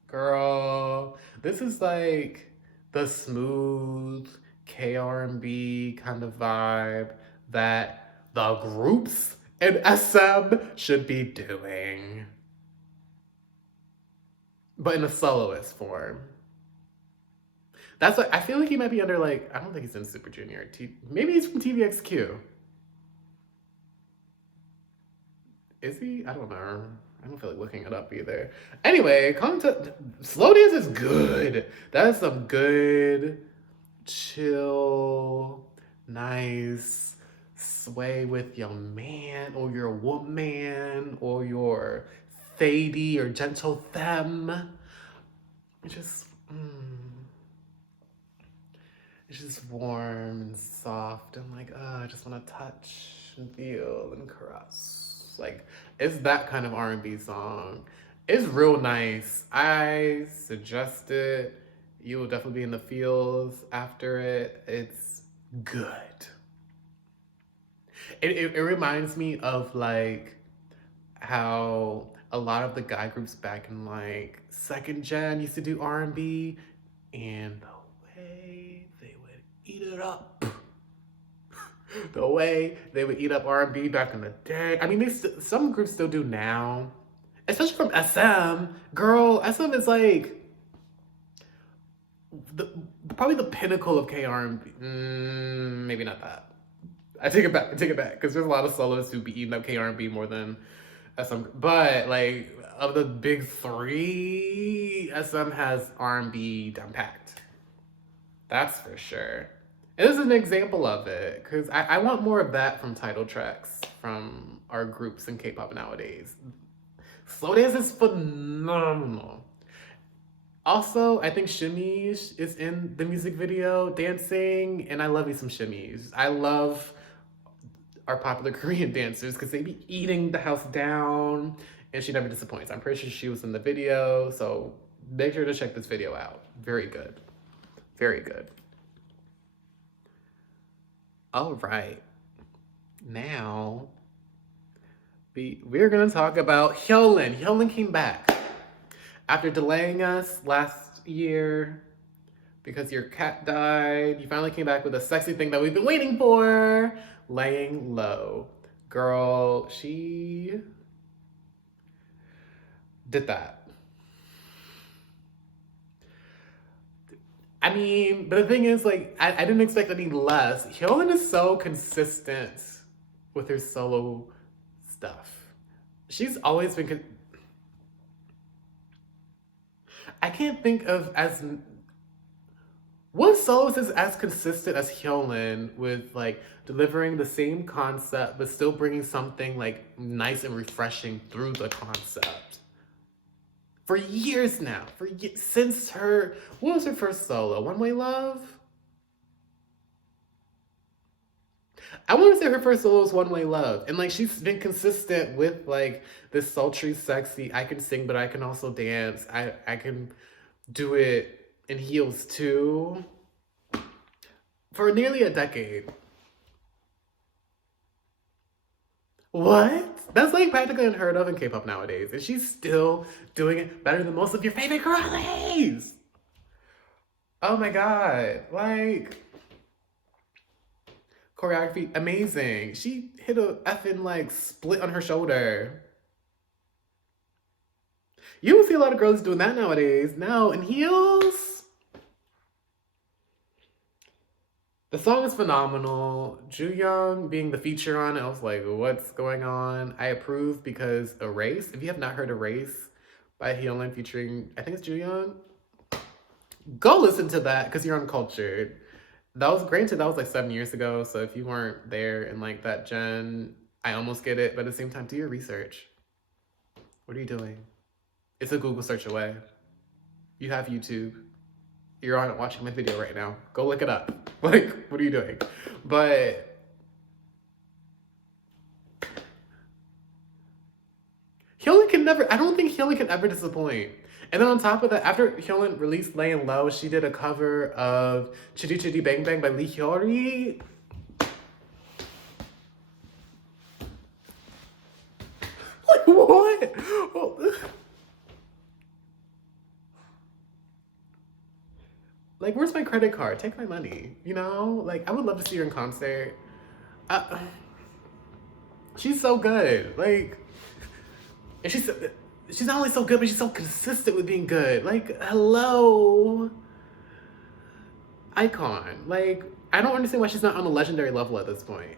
girl, this is like the smooth K-R&B kind of vibe that the groups in SM should be doing. But in a soloist form. That's what I feel like he might be under, like, I don't think he's in Super Junior. Maybe he's from TVXQ. Is he? I don't know. I don't feel like looking it up either. Anyway, Slow Dance is good. That is some good, chill, nice sway with your man or your woman or your fady or gentle femme. It's just warm and soft and like, I just want to touch and feel and caress. Like, it's that kind of R&B song. It's real nice. I suggest it. You will definitely be in the feels after it. It's good. It reminds me of like how a lot of the guy groups back in like second gen used to do R&B, and the way they would eat it up The way they would eat up R&B back in the day. I mean, some groups still do now. Especially from SM. Girl, SM is like probably the pinnacle of K-R&B. Maybe not that. I take it back, because there's a lot of soloists who be eating up K-R&B more than SM. But like, of the big three, SM has R&B down packed. That's for sure. And this is an example of it, because I want more of that from title tracks from our groups in K-pop nowadays. Slow dance is phenomenal. Also, I think shimmies is in the music video, dancing, and I love me some shimmies. I love our popular Korean dancers because they be eating the house down, and she never disappoints. I'm pretty sure she was in the video, so make sure to check this video out. Very good. Very good. All right. Now, we're going to talk about Hyolyn. Hyolyn came back. After delaying us last year because your cat died, you finally came back with a sexy thing that we've been waiting for, Layin Low. Girl, she did that. I mean, but the thing is, like, I didn't expect any less. Hyolyn is so consistent with her solo stuff. She's always been... I can't think of what soloist is as consistent as Hyolyn with like delivering the same concept but still bringing something like nice and refreshing through the concept. For years now, since what was her first solo? One Way Love? I want to say her first solo was One Way Love. And like she's been consistent with like this sultry, sexy, I can sing, but I can also dance. I can do it in heels too. For nearly a decade. What? That's like practically unheard of in K-pop nowadays. And she's still doing it better than most of your favorite girlies. Oh my God. Like... choreography, amazing. She hit a effing like split on her shoulder. You don't see a lot of girls doing that nowadays. Now in heels. The song is phenomenal. Jooyoung being the feature on it, I was like, what's going on? I approve because Erase, if you have not heard Erase by Hyolyn featuring, I think it's Jooyoung, go listen to that because you're uncultured. That was, granted, that was like 7 years ago, so if you weren't there in like that gen, I almost get it, but at the same time, do your research. What are you doing? It's a Google search away. You have YouTube. You're on it watching my video right now. Go look it up. Like, what are you doing? But Hyolyn can never, I don't think Hyolyn can ever disappoint. And then on top of that, after Hyolyn released Layin Low, she did a cover of Chitty Chitty Bang Bang by Lee Hyori. Like, what? Like, where's my credit card? Take my money, you know? Like, I would love to see her in concert. She's so good. Like, and she's not only so good, but she's so consistent with being good. Like, hello. Icon. Like, I don't understand why she's not on a legendary level at this point.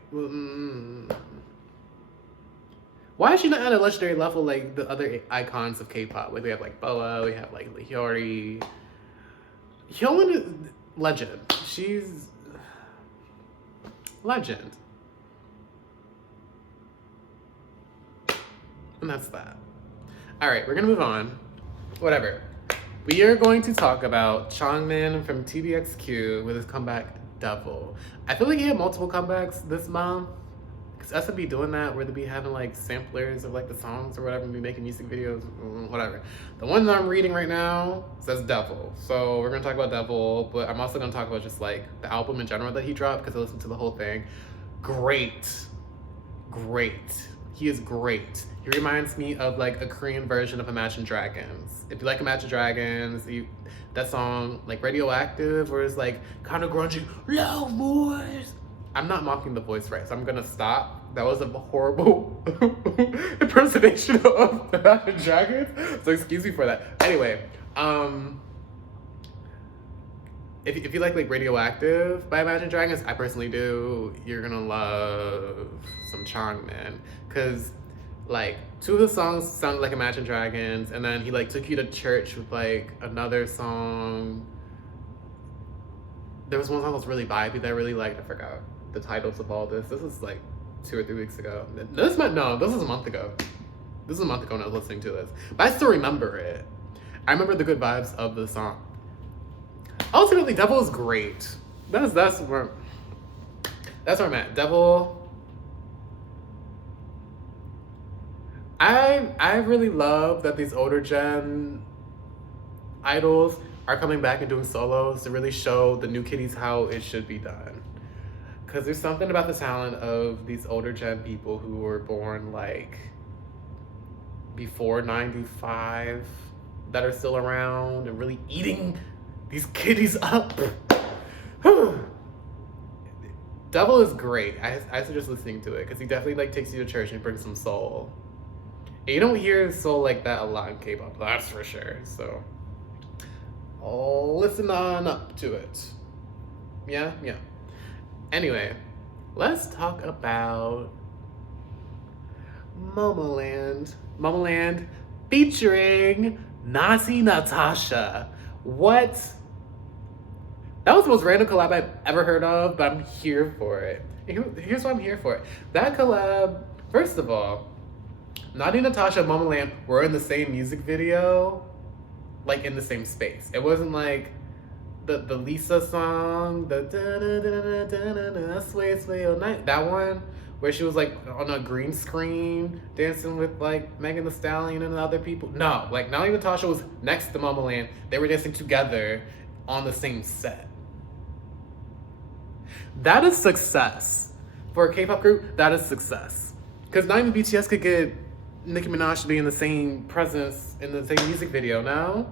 Why is she not at a legendary level like the other icons of K-pop? Like, we have like BoA, we have like Lee Hyori. Hyolyn is legend. She's legend. And that's that. All right, we're gonna move on. Whatever. We are going to talk about Changmin from TVXQ with his comeback, Devil. I feel like he had multiple comebacks this month. Because SM be doing that, where they be having like samplers of like the songs or whatever, and be making music videos, whatever. The one that I'm reading right now says Devil. So we're gonna talk about Devil, but I'm also gonna talk about just like the album in general that he dropped, because I listened to the whole thing. Great. Great. He is great. He reminds me of like a Korean version of Imagine Dragons. If you like Imagine Dragons, that song like Radioactive, where it's like kind of grungy, loud boys. I'm not mocking the voice, right? So I'm gonna stop. That was a horrible impersonation of the Imagine Dragons. So excuse me for that. Anyway, if you like Radioactive by Imagine Dragons, I personally do. You're gonna love some Changmin, cause like 2 of the songs sounded like Imagine Dragons, and then he like took you to church with like another song. There was one song that was really vibey that I really liked. I forgot the titles of all this. This was like 2 or 3 weeks ago. This was a month ago. This was a month ago when I was listening to this. But I still remember it. I remember the good vibes of the song. Ultimately, Devil is great. That's where I'm at. Devil. I really love that these older gen idols are coming back and doing solos to really show the new kiddies how it should be done. Because there's something about the talent of these older gen people who were born like before 95 that are still around and really eating these kiddies up. Devil is great. I suggest listening to it because he definitely like takes you to church and brings some soul. And you don't hear soul like that a lot in K-pop, that's for sure. So listen on up to it. Yeah. Anyway, let's talk about Momoland. Momoland featuring Natti Natasha. What? That was the most random collab I've ever heard of, but I'm here for it. Here's why I'm here for it. That collab, first of all, Natti Natasha and Momoland were in the same music video, like in the same space. It wasn't like the Lisa song, the sway sway all night. That one where she was like on a green screen dancing with like Megan Thee Stallion and other people. No, like Natti Natasha was next to Momoland. They were dancing together on the same set. That is success. For a K-pop group, that is success. Because not even BTS could get Nicki Minaj to be in the same presence in the same music video, no?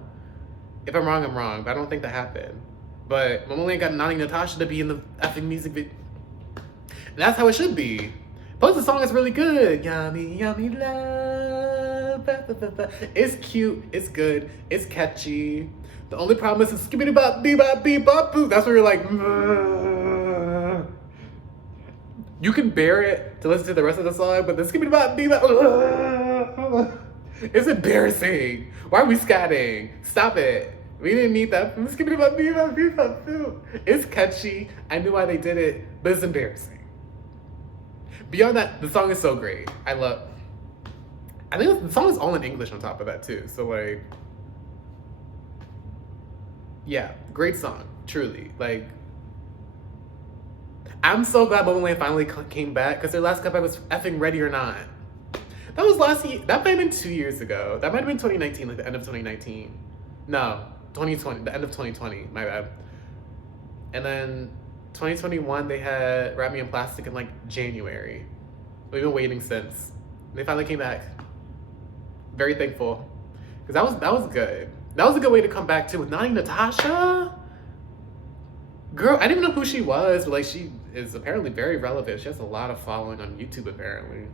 If I'm wrong, I'm wrong, but I don't think that happened. But Momoland got Natti Natasha to be in the effing music video. And that's how it should be. Plus the song is really good. Yummy, yummy love. It's cute, it's good, it's catchy. The only problem is the skibbity bop, bebop, bebop, boo. That's where you're like, you can bear it to listen to the rest of the song, but the skibbity bop, bebop, it's embarrassing. Why are we scatting? Stop it. We didn't need that. Skibbity bop, bebop, bebop, boo. It's catchy. I knew why they did it, but it's embarrassing. Beyond that, the song is so great. I think the song is all in English on top of that too. So like, yeah, great song, truly. Like, I'm so glad Momoland finally came back because their last comeback was effing Ready or Not. That was last year. That might have been 2 years ago. That might have been 2019, like the end of 2019. No, 2020, the end of 2020, my bad. And then 2021, they had Wrap Me in Plastic in like January. We've been waiting since. They finally came back. Very thankful. Because that was good. That was a good way to come back too. With Natti Natasha? Girl, I didn't even know who she was, but like she is apparently very relevant. She has a lot of following on YouTube apparently.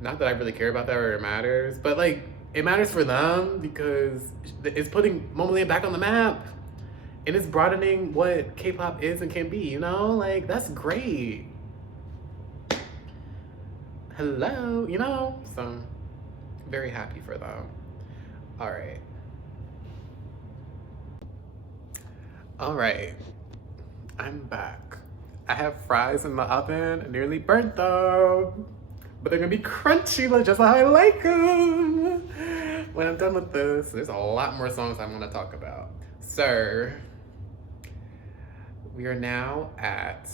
Not that I really care about that or it matters, but like it matters for them because it's putting Momoland back on the map. And it's broadening what K-pop is and can be, you know? Like, that's great. Hello, you know? So, very happy for them. All right. I'm back. I have fries in the oven, nearly burnt them. But they're gonna be crunchy, like just how I like them. When I'm done with this, there's a lot more songs I wanna talk about. So, we are now at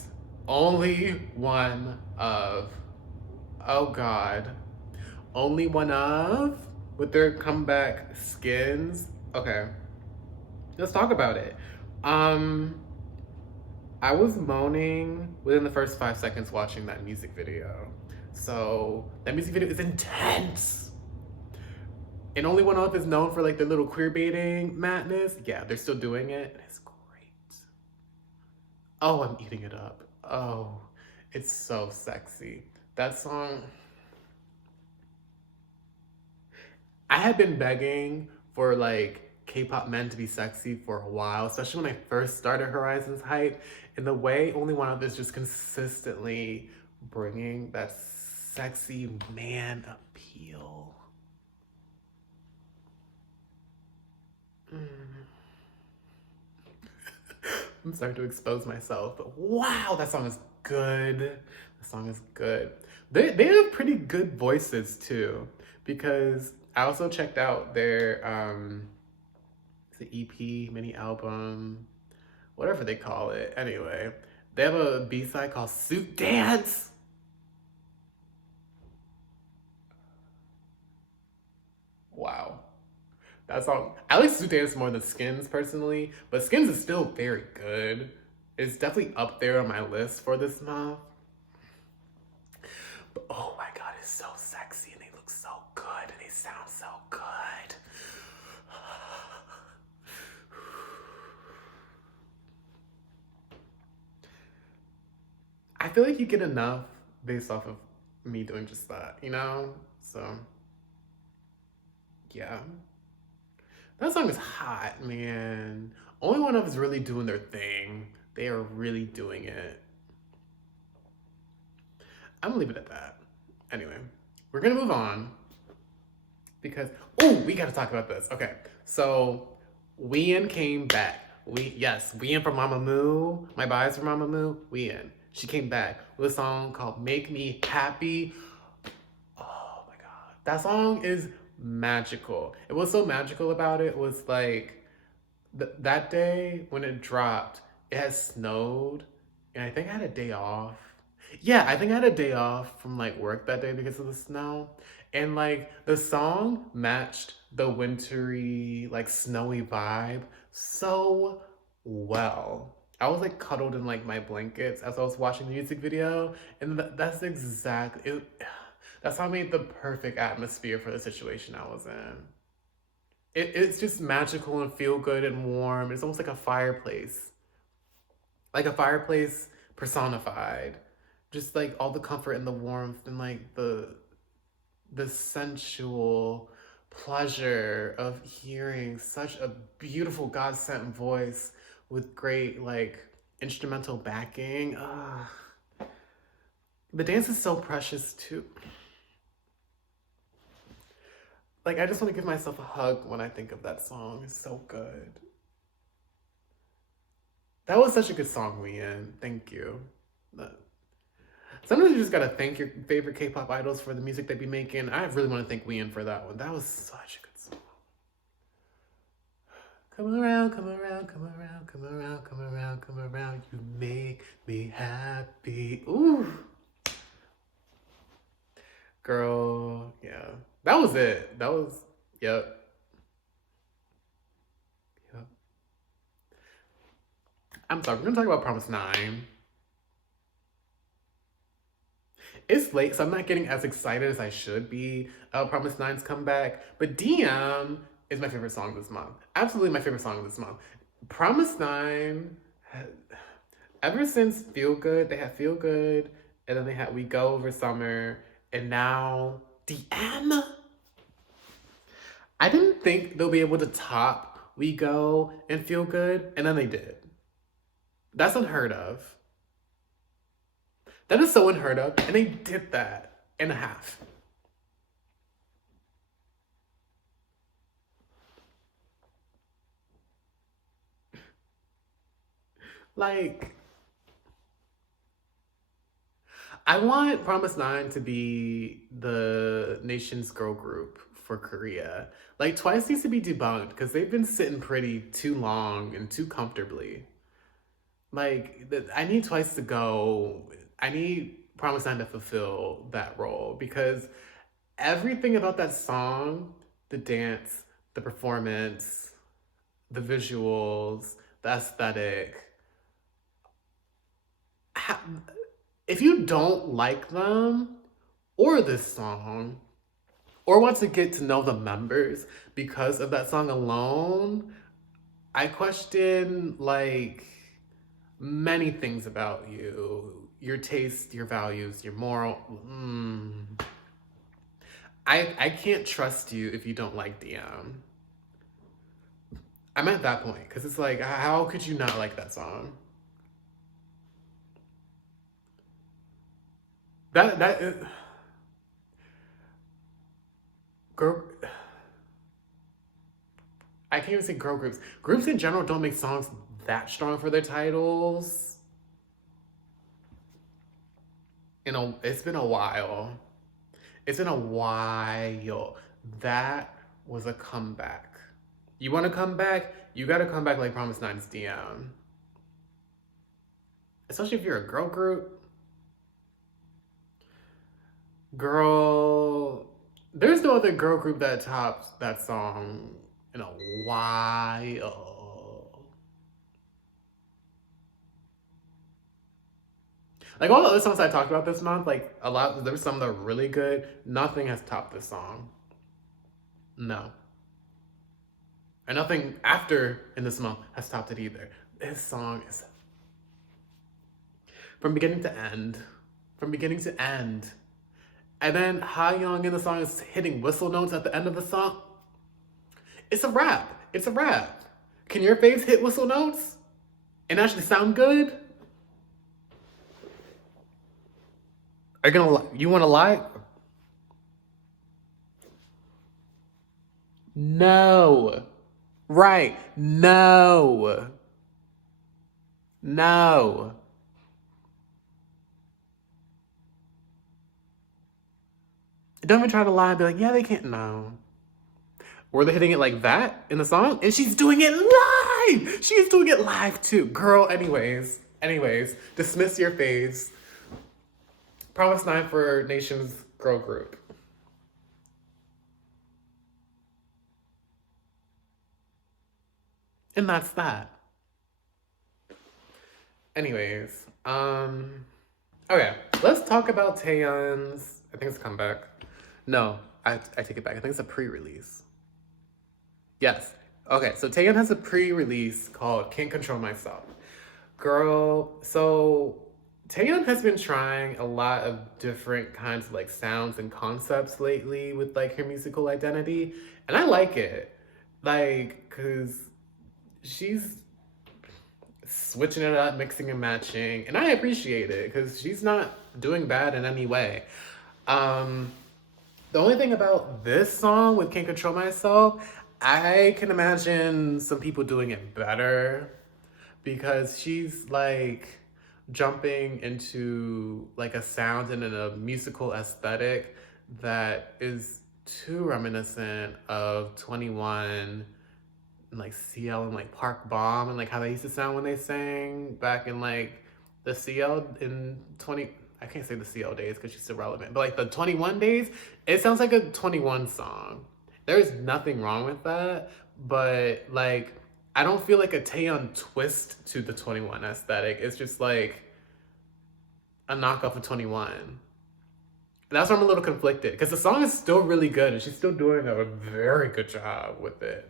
OnlyOneOf. Oh God. OnlyOneOf with their comeback skinz. Okay. Let's talk about it. I was moaning within the first 5 seconds watching that music video. So that music video is intense. And OnlyOneOf is known for like their little queer baiting madness. Yeah, they're still doing it. And it's great. Oh, I'm eating it up. Oh, it's so sexy. That song, I had been begging for like K-pop men to be sexy for a while, especially when I first started Horizon's Hype. And the way OnlyOneOf is just consistently bringing that sexy man appeal. I'm starting to expose myself, but wow, that song is good. The song is good. They have pretty good voices too, because I also checked out their the EP, mini album, whatever they call it. Anyway, they have a B-side called Suit Dance. Wow. That song, I like Suit Dance more than skinz personally, but skinz is still very good. It's definitely up there on my list for this month. But oh my god, it's so sexy and they look so good and they sound so good. I feel like you get enough based off of me doing just that, you know? So, yeah. That song is hot, man. OnlyOneOf is really doing their thing. They are really doing it. I'm gonna leave it at that. Anyway, we're gonna move on because, oh, we gotta talk about this. Okay, so Wheein came back. Wheein from Mamamoo. My bias from Mamamoo, Wheein. She came back with a song called Make Me Happy. Oh my god. That song is magical. It was so magical about it was like that day when it dropped, it had snowed, and I think I had a day off. Yeah, I think I had a day off from like work that day because of the snow. And like the song matched the wintry, like snowy vibe so well. I was like cuddled in like my blankets as I was watching the music video, and that's exactly it. That's how I made the perfect atmosphere for the situation I was in. It's just magical and feel good and warm. It's almost like a fireplace personified. Just like all the comfort and the warmth and like the sensual pleasure of hearing such a beautiful God sent voice with great like instrumental backing. The dance is so precious too. Like I just want to give myself a hug when I think of that song. It's so good. That was such a good song, Wheein. Thank you. Sometimes you just gotta thank your favorite K-pop idols for the music they be making. I really want to thank Wheein for that one. That was such a good song. Come around, come around, come around, come around, come around, come around. You make me happy. Ooh. Girl, yeah. That was it. That was, yep. Yep. I'm sorry, we're gonna talk about Promise 9. It's late, so I'm not getting as excited as I should be about Promise 9's comeback. But DM is my favorite song this month. Absolutely my favorite song this month. Promise 9, ever since Feel Good, they had Feel Good, and then they had We Go Over Summer, and now DM. I didn't think they'll be able to top We Go and Feel Good, and then they did. That's unheard of. That is so unheard of, and they did that in a half. Like, I want Promise 9 to be the nation's girl group for Korea. Like, Twice needs to be debunked because they've been sitting pretty too long and too comfortably. Like, I need Twice to go. I need Promise 9 to fulfill that role because everything about that song, the dance, the performance, the visuals, the aesthetic, if you don't like them or this song or want to get to know the members because of that song alone, I question like many things about you, your taste, your values, your moral. I can't trust you if you don't like DM. I'm at that point because it's like, how could you not like that song? Girl, I can't even say girl groups. Groups in general don't make songs that strong for their titles. It's been a while. It's been a while. That was a comeback. You want to come back? You got to come back like Promise Nine's DM. Especially if you're a girl group. Girl, there's no other girl group that tops that song in a while. Like all the other songs I talked about this month, like a lot, there's some that are really good. Nothing has topped this song. No. And nothing after in this month has topped it either. This song is from beginning to end. From beginning to end. And then Hyolyn in the song is hitting whistle notes at the end of the song. It's a rap. It's a rap. Can your faves hit whistle notes and actually sound good? Are you gonna? You want to lie? No. Right. No. No. Don't even try to lie and be like, yeah, they can't. No. Or they're hitting it like that in the song, and she's doing it live. She's doing it live too, girl. Anyways, dismiss your face. Promise Nine for Nation's girl group. And that's that. Anyways, okay, let's talk about Taeyeon's, I think it's a comeback. No, I take it back. I think it's a pre-release. Yes. Okay, so Taeyeon has a pre-release called Can't Control Myself. Girl, so Taeyeon has been trying a lot of different kinds of like sounds and concepts lately with like her musical identity. And I like it. Like, cause she's switching it up, mixing and matching. And I appreciate it because she's not doing bad in any way. The only thing about this song with Can't Control Myself, I can imagine some people doing it better because she's like jumping into like a sound and in a musical aesthetic that is too reminiscent of 21 and like CL and like Park Bomb and like how they used to sound when they sang back in like the CL in 20, I can't say the CL days because she's still relevant, but like the 21 days, it sounds like a 21 song. There's nothing wrong with that, but like I don't feel like a Taeyeon twist to the 21 aesthetic. It's just like a knockoff of 21. That's why I'm a little conflicted because the song is still really good and she's still doing a very good job with it.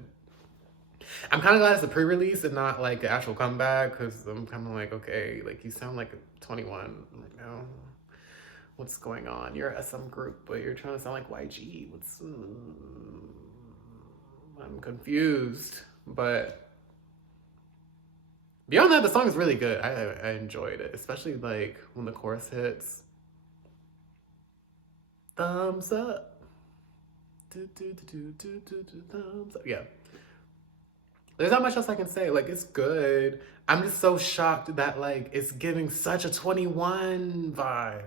I'm kind of glad it's a pre-release and not like an actual comeback because I'm kind of like, okay, like you sound like a 21. I'm like, no, what's going on? You're a SM group, but you're trying to sound like YG. I'm confused, but beyond that, the song is really good. I enjoyed it, especially like when the chorus hits. Thumbs up. Thumbs up. Yeah. There's not much else I can say. Like, it's good. I'm just so shocked that, like, it's giving such a 21 vibe.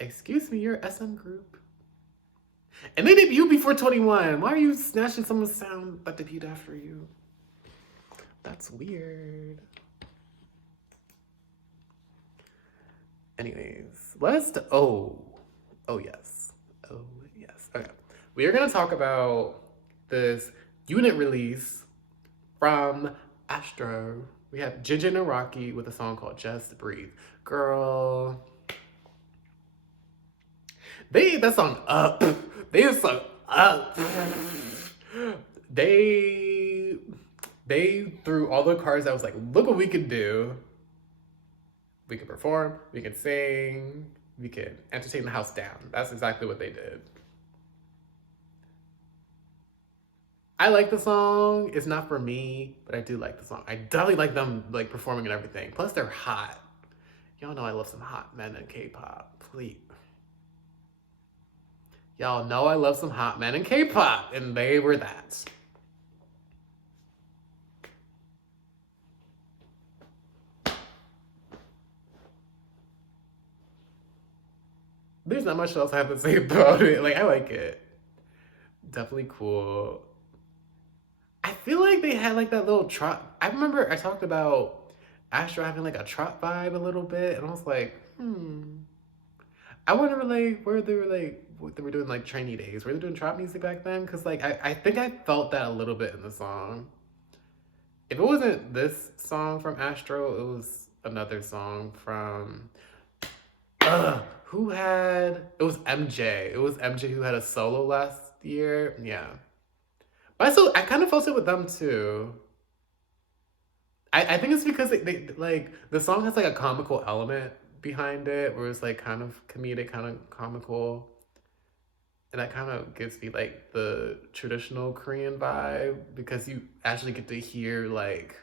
Excuse me, you're an SM group. And they debuted before 21. Why are you snatching someone's sound that debuted after you? That's weird. Anyways, oh yes. Okay. We are gonna talk about this unit release from Astro. We have JinJin and Rocky with a song called Just Breathe. Girl, they ate that song up. They ate that song up. They threw all the cards. I was like, look what we can do. We can perform, we can sing, we can entertain the house down. That's exactly what they did. I like the song. It's not for me, but I do like the song. I definitely like them like performing and everything. Plus they're hot. Y'all know I love some hot men in K-pop. Please. Y'all know I love some hot men in K-pop, and they were that. There's not much else I have to say about it. Like, I like it. Definitely cool. I feel like they had like that little trot. I remember I talked about Astro having like a trot vibe a little bit, and I was like, I wonder like where they were like what they were doing like trainee days. Were they doing trap music back then? Because like I think I felt that a little bit in the song. If it wasn't this song from Astro, it was another song from who had it was MJ. It was MJ who had a solo last year. Yeah. But I kind of felt it with them too. I think it's because they like the song has like a comical element behind it where it's like kind of comedic, kind of comical. And that kind of gives me like the traditional Korean vibe because you actually get to hear like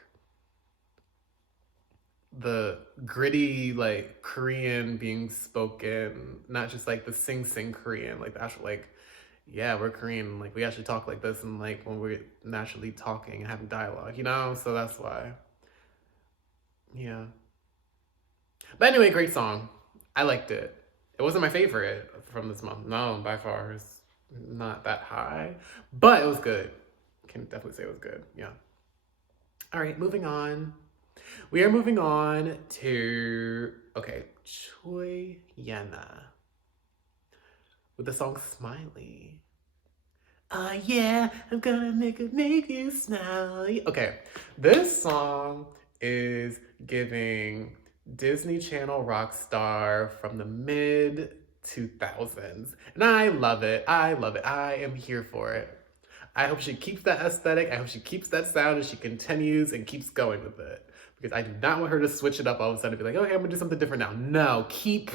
the gritty like Korean being spoken, not just like the sing Korean, like the actual like, yeah, we're Korean, like we actually talk like this and like when we're naturally talking and having dialogue, you know? So that's why. Yeah. But anyway, great song. I liked it. It wasn't my favorite from this month. No, by far. It's not that high. But it was good. Can definitely say it was good. Yeah. All right, moving on. We are moving on to, okay, Choi Yena with the song Smiley. Yeah, I'm gonna make you smile. Okay, this song is giving Disney Channel rock star from the mid 2000s. And I love it. I love it. I am here for it. I hope she keeps that aesthetic. I hope she keeps that sound and she continues and keeps going with it. Because I do not want her to switch it up all of a sudden and be like, okay, I'm gonna do something different now. No, keep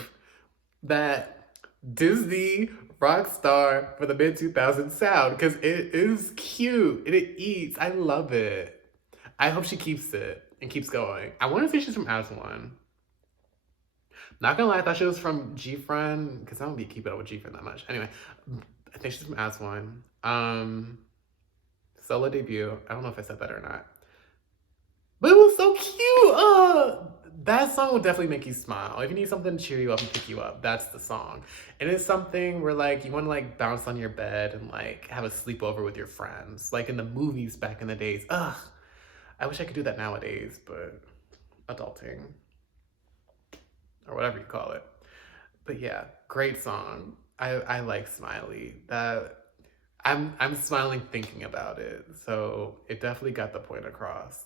that Disney rock star for the mid 2000s sound because it is cute and it eats. I love it. I hope she keeps it and keeps going. I want to say she's from As One. Not gonna lie, I thought she was from G-Friend because I don't be keeping up with G-Friend that much. Anyway, I think she's from As One. Solo debut. I don't know if I said that or not. But it was so cute. That song will definitely make you smile. If you need something to cheer you up and pick you up, that's the song. And it's something where like you want to like bounce on your bed and like have a sleepover with your friends. Like in the movies back in the days. I wish I could do that nowadays, but adulting. Or whatever you call it. But yeah, great song. I like Smiley. That I'm smiling thinking about it. So it definitely got the point across.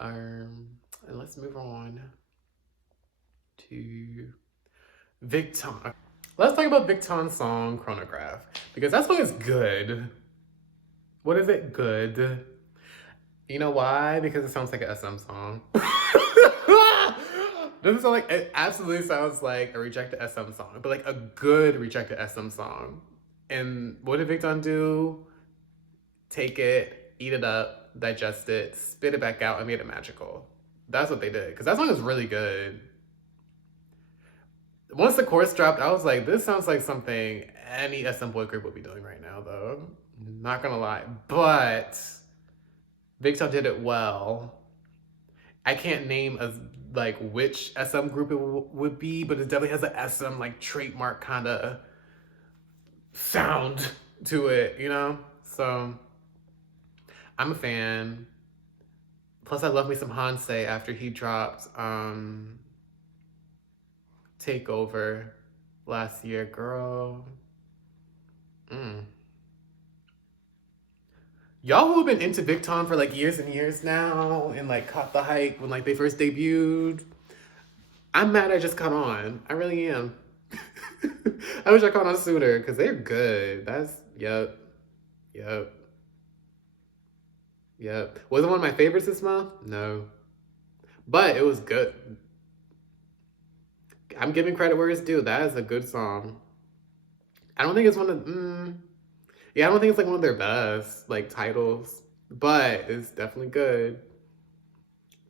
And let's move on to Victon. Let's talk about Victon's song Chronograph because that song is good. What is it? Good. You know why? Because it sounds like an SM song. Doesn't sound like, it absolutely sounds like a rejected SM song, but like a good rejected SM song. And what did Victon do? Take it, eat it up, digest it, spit it back out, and made it magical. That's what they did. Because that song is really good. Once the chorus dropped, I was like, this sounds like something any SM boy group would be doing right now, though. Not gonna lie. But Victon did it well. I can't name like which SM group it would be, but it definitely has a SM like trademark kind of sound to it, you know? So I'm a fan. Plus I love me some Hansei after he dropped Takeover last year, girl. Y'all who have been into Victon for like years and years now and like caught the hype when like they first debuted, I'm mad I just caught on. I really am. I wish I caught on sooner because they're good. That's, yep. Yep. Was it one of my favorites this month? No. But it was good. I'm giving credit where it's due. That is a good song. I don't think it's one of yeah, I don't think it's like one of their best like titles, but it's definitely good.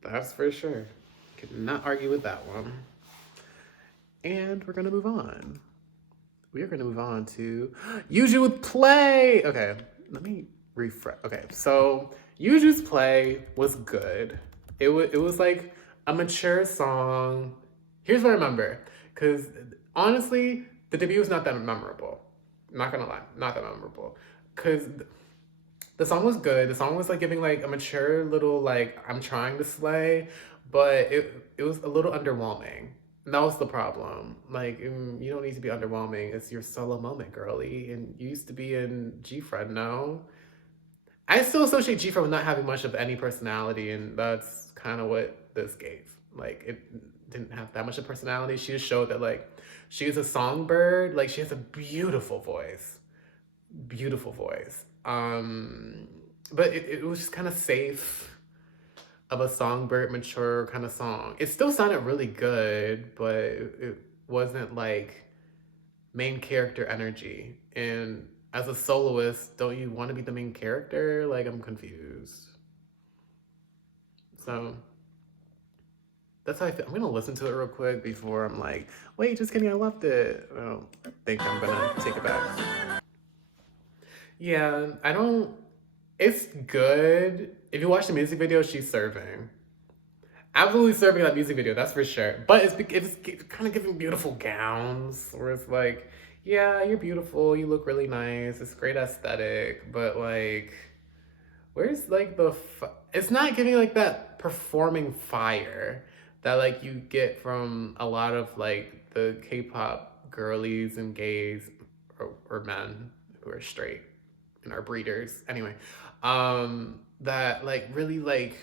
That's for sure. Cannot argue with that one. And we're gonna move on. We are gonna move on to Yuju with Play. Okay, let me refresh. Okay, so Yuju's Play was good. It was like a mature song. Here's what I remember, because honestly, the debut was not that memorable. I'm not gonna lie, not that memorable. Because the song was good. The song was like giving like a mature little like I'm trying to slay, but it was a little underwhelming. And that was the problem. Like you don't need to be underwhelming. It's your solo moment, girly. And you used to be in G-Friend, no? I still associate G-Friend with not having much of any personality, and that's kind of what this gave. Like it didn't have that much of personality. She just showed that like she is a songbird. Like she has a beautiful voice. Beautiful voice. But it was just kind of safe of a songbird, mature kind of song. It still sounded really good, but it wasn't like main character energy. And as a soloist, don't you want to be the main character? Like, I'm confused. So that's how I feel. I'm gonna listen to it real quick before I'm like, wait, just kidding, I loved it. I don't think I'm gonna take it back. Yeah, I don't. It's good. If you watch the music video, she's serving. Absolutely serving that music video, that's for sure. But it's kind of giving beautiful gowns, where it's like, yeah, you're beautiful, you look really nice, it's great aesthetic, but like, where's like it's not giving like that performing fire that like you get from a lot of like the K-pop girlies and gays or men who are straight and are breeders. Anyway, that like really like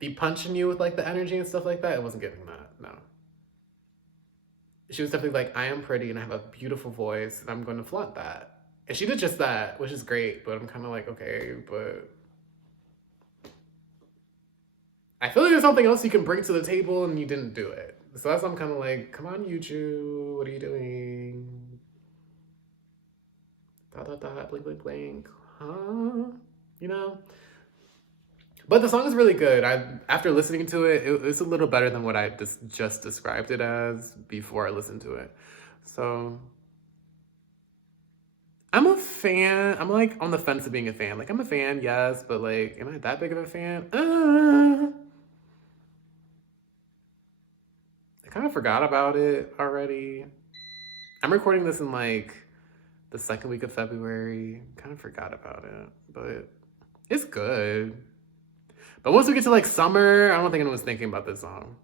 be punching you with like the energy and stuff like that. It wasn't giving that, no. She was definitely like, I am pretty and I have a beautiful voice and I'm going to flaunt that. And she did just that, which is great, but I'm kind of like, okay, but I feel like there's something else you can bring to the table and you didn't do it. So that's why I'm kind of like, come on, Yuju, what are you doing? Dot, dot, dot, blink, blink, blink, huh? You know? But the song is really good. After listening to it, it's a little better than what I just described it as before I listened to it. So I'm a fan. I'm like on the fence of being a fan. Like I'm a fan, yes, but like, am I that big of a fan? I kind of forgot about it already. I'm recording this in like the second week of February. Kind of forgot about it, but it's good. But once we get to like summer, I don't think anyone was thinking about this song.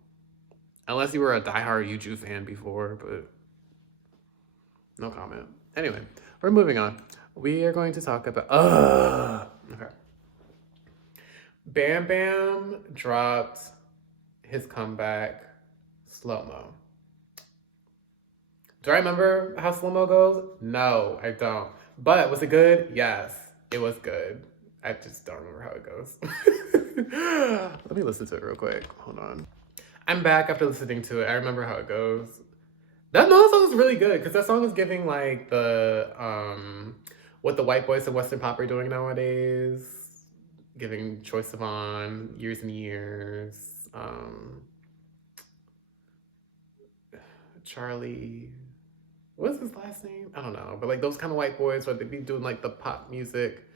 Unless you were a diehard Yuju fan before, but no comment. Anyway, we're moving on. We are going to talk about, okay. BamBam dropped his comeback, Slow Mo. Do I remember how Slow Mo goes? No, I don't. But was it good? Yes, it was good. I just don't remember how it goes. Let me listen to it real quick. Hold on. I'm back after listening to it. I remember how it goes. That song is really good because that song is giving like the what the white boys of Western pop are doing nowadays. Giving Choi Sivan, Years and Years, Charlie. What's his last name? I don't know. But like those kind of white boys where they be doing like the pop music.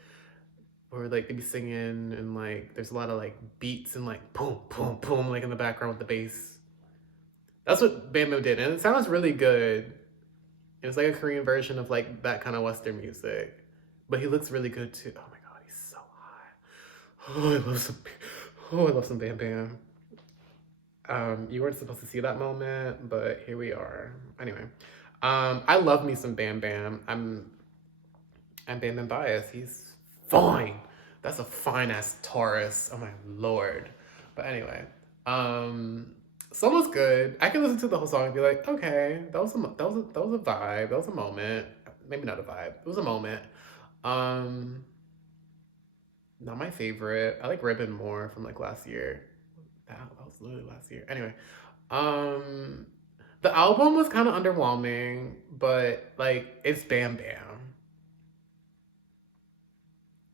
Or like they be singing and like there's a lot of like beats and like boom, boom, boom, like in the background with the bass. That's what BamBam did. And it sounds really good. It's like a Korean version of like that kind of Western music. But he looks really good too. Oh my God, he's so hot. Oh, I love some BamBam. You weren't supposed to see that moment, but here we are. Anyway, I love me some BamBam. I'm BamBam biased. He's fine. That's a fine ass Taurus. Oh my Lord. But anyway, song was good. I can listen to the whole song and be like, okay, that was a vibe. That was a moment. Maybe not a vibe. It was a moment. Not my favorite. I like Ribbon more from like last year. That was literally last year. Anyway, um, the album was kind of underwhelming, but like it's Bam Bam.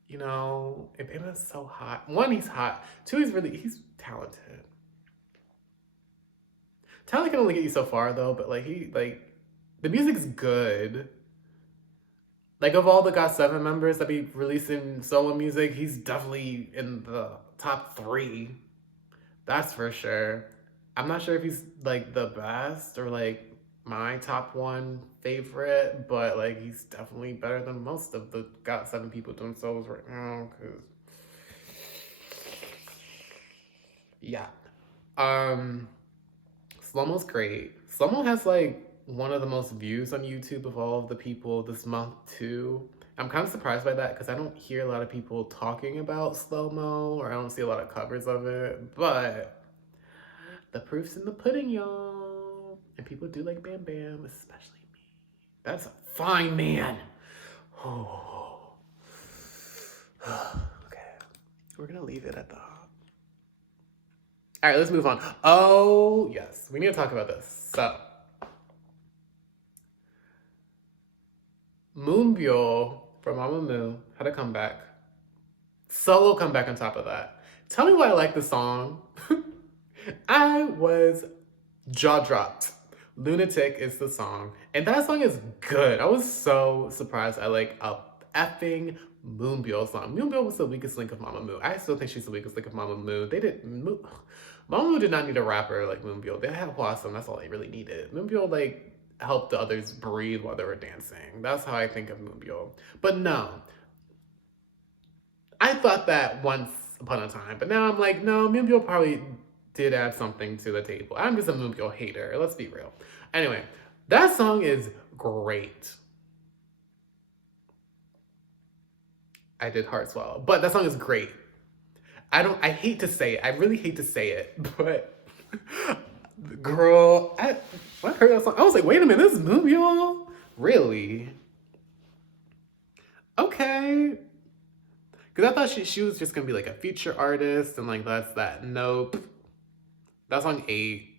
You know, and Bam is so hot. One, he's hot. Two, he's talented. Talent can only get you so far though, but the music's good. Like of all the GOT7 members that be releasing solo music, he's definitely in the top three. That's for sure. I'm not sure if he's like the best or like my top one favorite, but like he's definitely better than most of the GOT7 people doing solos right now. Cause yeah, Slow-Mo's great. Slow-Mo has like one of the most views on YouTube of all of the people this month too. I'm kind of surprised by that because I don't hear a lot of people talking about Slow-Mo or I don't see a lot of covers of it, but the proof's in the pudding, y'all. And people do like Bam Bam, especially me. That's a fine man. Oh. Okay. We're gonna leave it at that. All right, let's move on. Oh, yes. We need to talk about this. So, Moonbyul from Mamamoo had a comeback. Solo comeback on top of that. Tell me why I like the song. I was jaw dropped. Lunatic is the song. And that song is good. I was so surprised I like a effing Moonbyul song. Moonbyul was the weakest link of Mamamoo. I still think she's the weakest link of Mamamoo. Mamamoo did not need a rapper like Moonbyul. They had Hwasong. That's all they really needed. Moonbyul like helped the others breathe while they were dancing. That's how I think of Moonbyul. But no. I thought that once upon a time. But now I'm like, no, Moonbyul probably did add something to the table. I'm just a Moonbyul hater. Let's be real. Anyway, that song is great. I did hard swallow, but that song is great. I hate to say it. I really hate to say it, but girl, when I heard that song, I was like, wait a minute, this is Moonbyul? Really? Okay. Because I thought she was just going to be like a feature artist and like that's that. Nope. That song ate.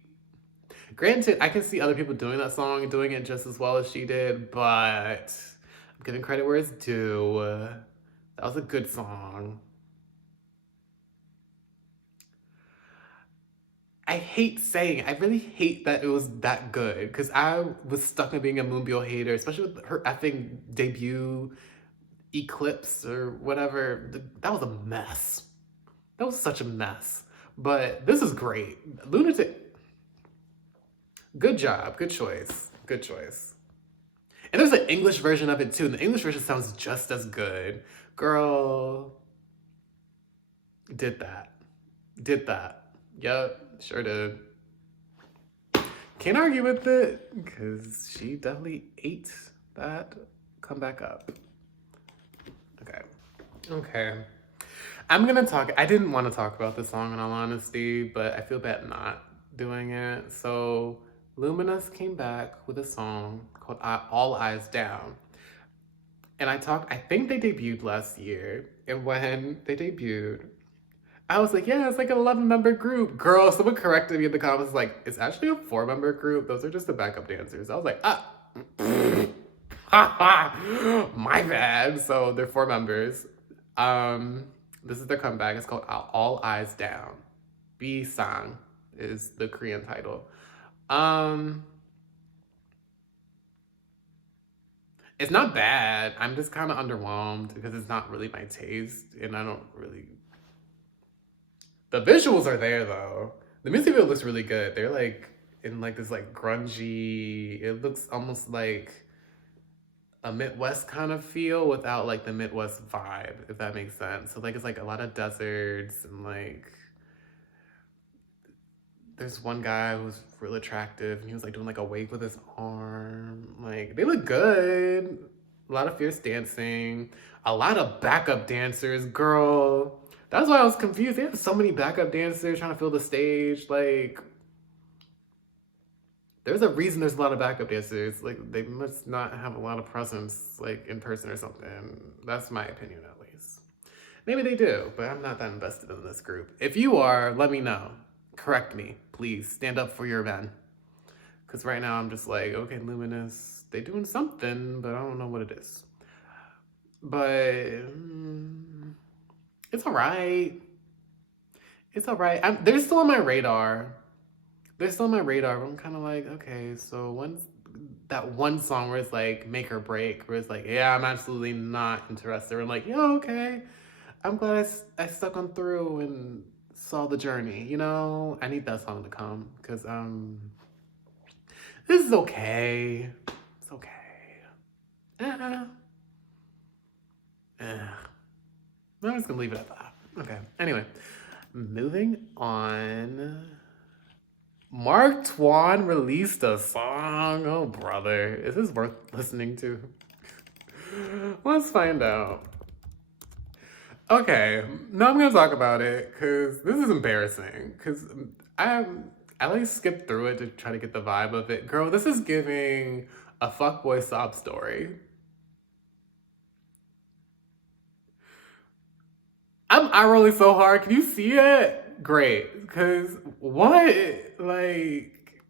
Granted, I can see other people doing that song and doing it just as well as she did, but I'm giving credit where it's due. That was a good song. I hate saying, I really hate that it was that good because I was stuck in being a Moonbyul hater, especially with her effing debut Eclipse or whatever. That was a mess. That was such a mess. But this is great. Lunatic. Good job. Good choice. Good choice. And there's an English version of it too. And the English version sounds just as good. Girl. Did that. Did that. Yep. Sure did. Can't argue with it because she definitely ate that. Come back up. Okay. Okay. I'm gonna talk. I didn't want to talk about this song in all honesty, but I feel bad not doing it. So, Luminous came back with a song called All Eyes Down. And I think they debuted last year. And when they debuted, I was like, yeah, it's like an 11-member group. Girl, someone corrected me in the comments, like, it's actually a 4-member group. Those are just the backup dancers. I was like, my bad. So they're 4 members. This is their comeback. It's called All Eyes Down. B-Sang is the Korean title. It's not bad. I'm just kind of underwhelmed because it's not really my taste, and I don't really. The visuals are there though. The music video looks really good. They're like in like this like grungy. It looks almost like a Midwest kind of feel without like the Midwest vibe, if that makes sense. So like it's like a lot of deserts and like there's one guy who's real attractive and he was like doing like a wave with his arm. Like they look good. A lot of fierce dancing. A lot of backup dancers, girl. That's why I was confused. They have so many backup dancers trying to fill the stage. Like, there's a reason there's a lot of backup dancers. Like, they must not have a lot of presence, like, in person or something. That's my opinion, at least. Maybe they do, but I'm not that invested in this group. If you are, let me know. Correct me, please. Stand up for your man. Because right now I'm just like, okay, Luminous, they doing something, but I don't know what it is. But it's all right. It's all right. They're still on my radar. They're still on my radar. But I'm kind of like, okay, so when's that one song where it's like make or break, where it's like, yeah, I'm absolutely not interested. I'm like, yeah, okay. I'm glad I stuck on through and saw the journey. You know, I need that song to come because this is okay. It's okay. I'm just gonna leave it at that. Okay. Anyway, moving on. Mark Twain released a song. Oh, brother. Is this worth listening to? Let's find out. Okay. Now I'm going to talk about it because this is embarrassing. Because I like skipped through it to try to get the vibe of it. Girl, this is giving a fuckboy sob story. I'm eye rolling so hard. Can you see it? Great. Because what? Like,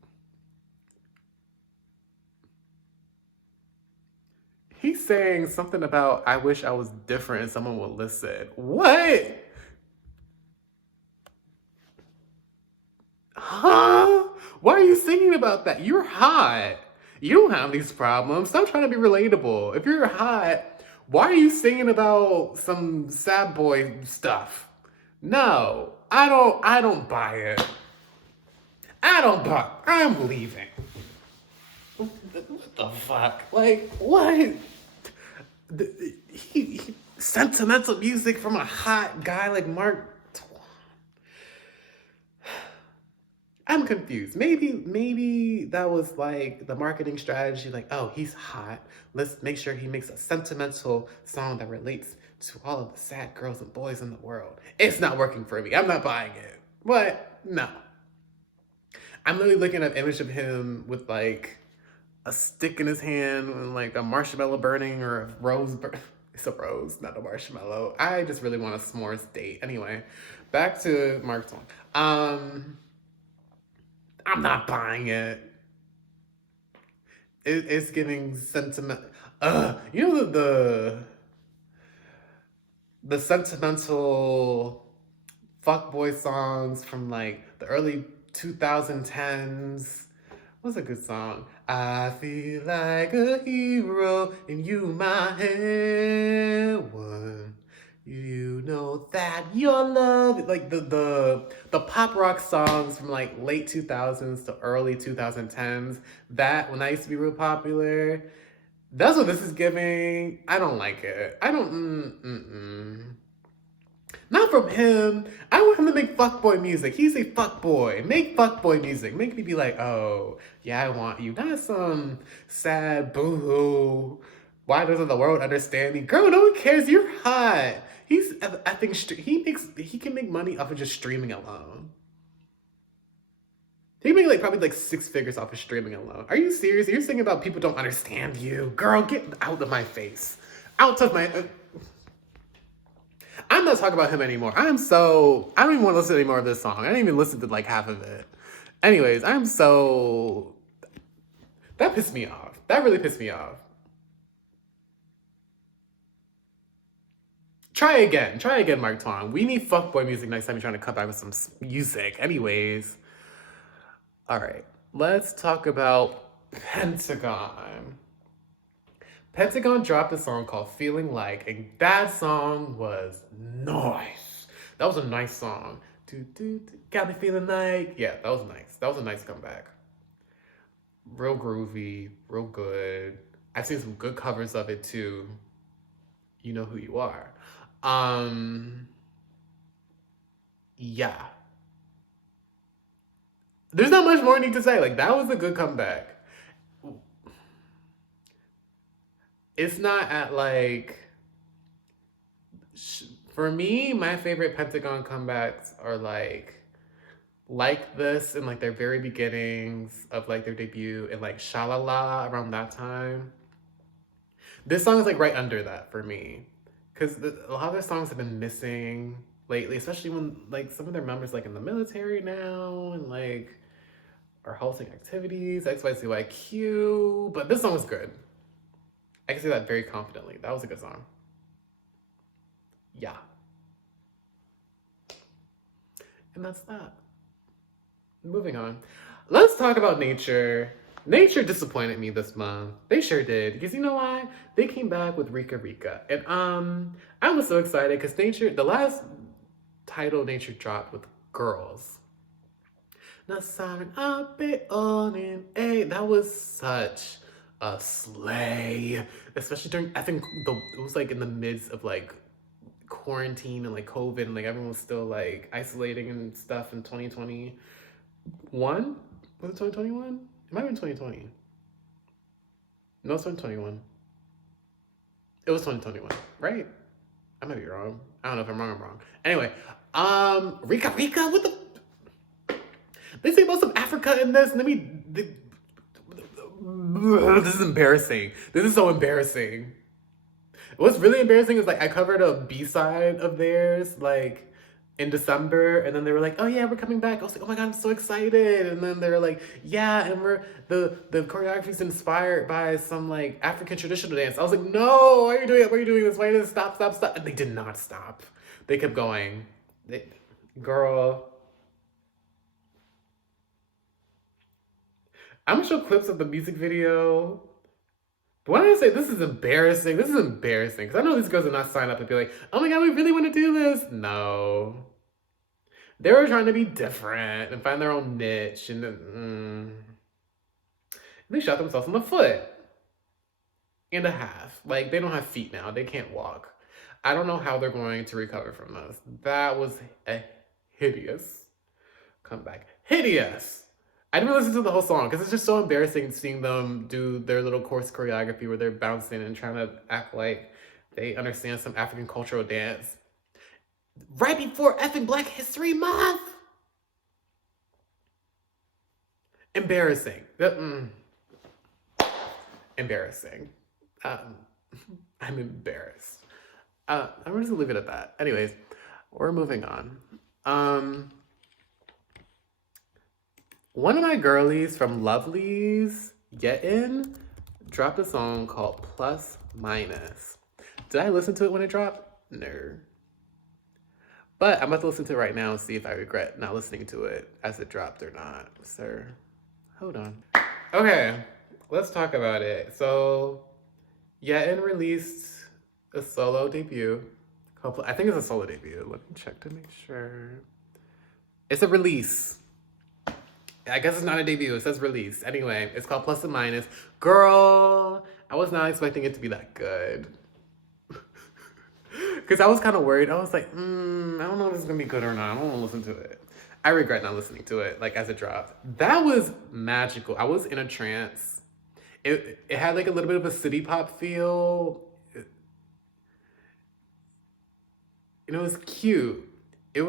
he's saying something about, I wish I was different and someone would listen. What? Huh? Why are you singing about that? You're hot. You don't have these problems. Stop trying to be relatable. If you're hot, why are you singing about some sad boy stuff? No, I don't buy it. I'm leaving. What the fuck? Like, what? Sentimental music from a hot guy like Mark Twain. I'm confused. Maybe that was like the marketing strategy, like, oh, he's hot. Let's make sure he makes a sentimental song that relates to all of the sad girls and boys in the world. It's not working for me. I'm not buying it. But no. I'm literally looking at an image of him with like a stick in his hand and like a marshmallow burning or a rose it's a rose, not a marshmallow. I just really want a s'mores date. Anyway, back to Mark Twain. I'm not buying it. It's giving sentiment. You know the sentimental fuckboy songs from like the early 2010s. What's a good song? I feel like a hero and you my heroine. You know that your love, like the pop rock songs from like late 2000s to early 2010s. That when I used to be real popular, that's what this is giving. I don't like it. I don't. Not from him. I want him to make fuckboy music. He's a fuckboy. Make fuckboy music. Make me be like, oh, yeah, I want you. Not some sad boo-hoo. Why doesn't the world understand me? Girl, no one cares. You're hot. I think he can make money off of just streaming alone. He make probably like 6 figures off of streaming alone. Are you serious? You're saying about people don't understand you. Girl, get out of my face. Out of my... I'm not talking about him anymore. I don't even want to listen to any more of this song. I didn't even listen to like half of it. Anyways, that pissed me off. That really pissed me off. Try again, Mark Twain. We need fuckboy music next time you're trying to cut back with some music. Anyways. All right, let's talk about Pentagon. Pentagon dropped a song called Feeling Like, and that song was nice. That was a nice song. Got me feeling like. Yeah, that was nice. That was a nice comeback. Real groovy, real good. I've seen some good covers of it too. You know who you are. Yeah. There's not much more I need to say. Like, that was a good comeback. It's not at like... For me, my favorite Pentagon comebacks are like this in like their very beginnings of like their debut and like Shalala around that time. This song is like right under that for me. because a lot of their songs have been missing lately, especially when like some of their members like in the military now and like are halting activities, XYZYQ. But this song was good. I can say that very confidently. That was a good song. Yeah. And that's that. Moving on. Let's talk about Nature. Nature disappointed me this month. They sure did. Because you know why? They came back with Rika Rika. And I was so excited because Nature, the last title Nature dropped with Girls. That was such a slay. Especially during, I think it was like in the midst of like quarantine and like COVID and like everyone was still like isolating and stuff in 2021. Was it 2021? It might have been 2020. No, it's 2021. It was 2021, right? I might be wrong. I don't know if I'm wrong or wrong. Anyway, Rika Rika, what the? They say about some Africa in this, and then this is embarrassing. This is so embarrassing. What's really embarrassing is like I covered a B-side of theirs like in December, and then they were like, "Oh yeah, we're coming back." I was like, "Oh my god, I'm so excited!" And then they were like, "Yeah, and we're the choreography's inspired by some like African traditional dance." I was like, "No, why are you doing it? Why are you doing this? Why did it stop? And they did not stop. They kept going. Girl. I'm gonna show clips of the music video. But when I say this is embarrassing, because I know these girls are not signed up and be like, "Oh my god, we really want to do this." No. They were trying to be different and find their own niche, and they shot themselves in the foot and a half. Like, they don't have feet now. They can't walk. I don't know how they're going to recover from this. That was a hideous comeback. Hideous! I didn't listen to the whole song because it's just so embarrassing seeing them do their little course choreography where they're bouncing and trying to act like they understand some African cultural dance. Right before effing Black History Month! Embarrassing. Embarrassing. I'm embarrassed. I'm just gonna leave it at that. Anyways, we're moving on. One of my girlies from Lovelyz, Yena, dropped a song called Plus Minus. Did I listen to it when it dropped? No. But I'm about to listen to it right now and see if I regret not listening to it as it dropped or not. Sir, hold on. Okay, let's talk about it. So, Yena released a solo debut. I think it's a solo debut. Let me check to make sure. It's a release. I guess it's not a debut. It says release. Anyway, it's called Plus and Minus. Girl, I was not expecting it to be that good. Because I was kind of worried. I was like, I don't know if it's going to be good or not. I don't want to listen to it. I regret not listening to it, like, as it dropped. That was magical. I was in a trance. It had, like, a little bit of a city pop feel. And it was cute. There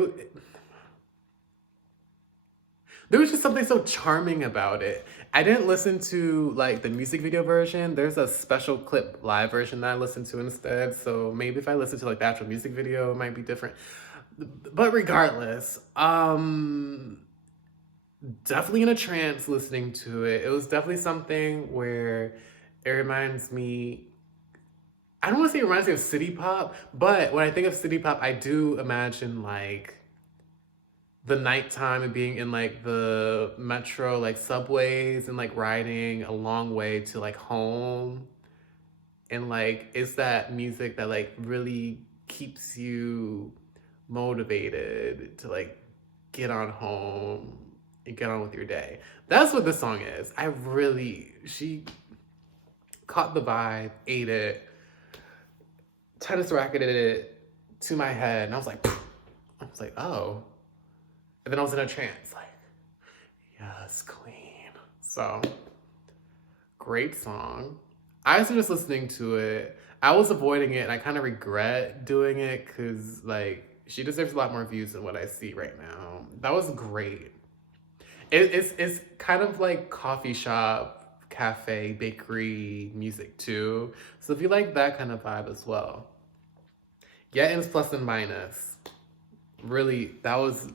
was just something so charming about it. I didn't listen to like the music video version. There's a special clip live version that I listened to instead. So maybe if I listen to like the actual music video, it might be different. But regardless, definitely in a trance listening to it. It was definitely something where it reminds me, I don't want to say it reminds me of city pop, but when I think of city pop, I do imagine like the nighttime and being in like the metro, like subways and like riding a long way to like home. And like, it's that music that like really keeps you motivated to like get on home and get on with your day. That's what this song is. She caught the vibe, ate it, tennis racketed it to my head. And I was like, oh. And then I was in a trance, like, yes, queen. So, great song. I was just listening to it. I was avoiding it, and I kind of regret doing it because, like, she deserves a lot more views than what I see right now. That was great. It's kind of like coffee shop, cafe, bakery music too. So if you like that kind of vibe as well. Yetin's plus and minus. Really, that was,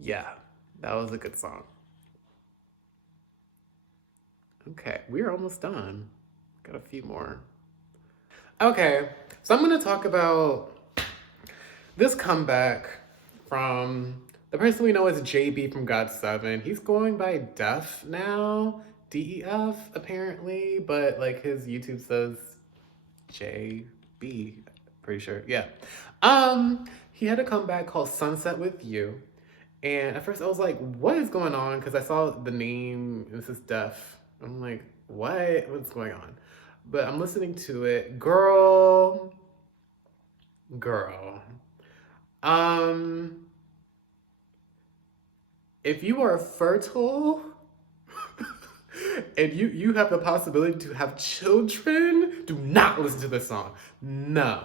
yeah, that was a good song. Okay, we're almost done. Got a few more. Okay, so I'm gonna talk about this comeback from the person we know as JB from GOT7. He's going by Def now, DEF apparently, but like his YouTube says JB, pretty sure. Yeah. He had a comeback called Sunset with You. And at first I was like, what is going on? Because I saw the name, this is Def. I'm like, what? What's going on? But I'm listening to it. Girl. Um, if you are fertile and you have the possibility to have children, do not listen to this song. No.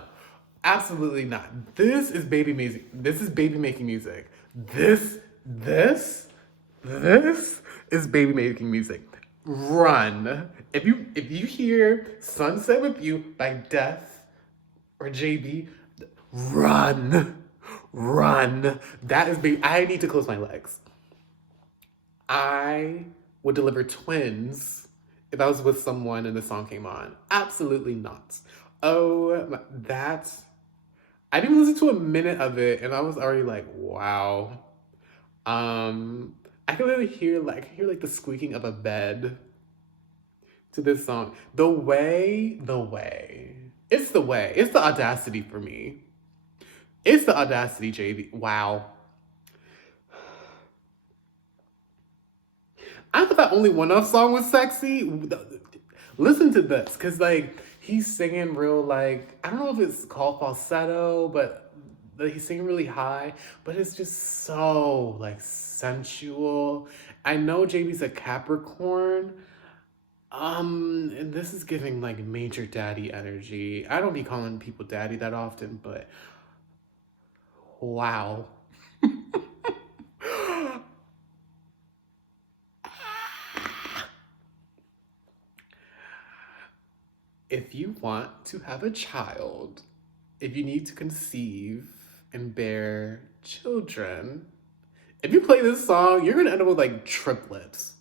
Absolutely not. This is baby music. This is baby making music. This is baby making music. Run. If you hear Sunset with You by Death or JB, run. Run. That is baby. I need to close my legs. I would deliver twins if I was with someone and the song came on. Absolutely not. Oh, that's. I didn't listen to a minute of it, and I was already like, "Wow." I can literally hear the squeaking of a bed to this song. The way, it's the audacity for me. It's the audacity, JB. Wow. I thought that OnlyOneOf song was sexy. Listen to this, cause like he's singing real like I don't know if it's called falsetto, but he's singing really high. But it's just so like sensual. I know JB's a Capricorn. And this is giving like major daddy energy. I don't be calling people daddy that often, but wow. If you want to have a child, if you need to conceive and bear children, if you play this song, you're gonna end up with like triplets.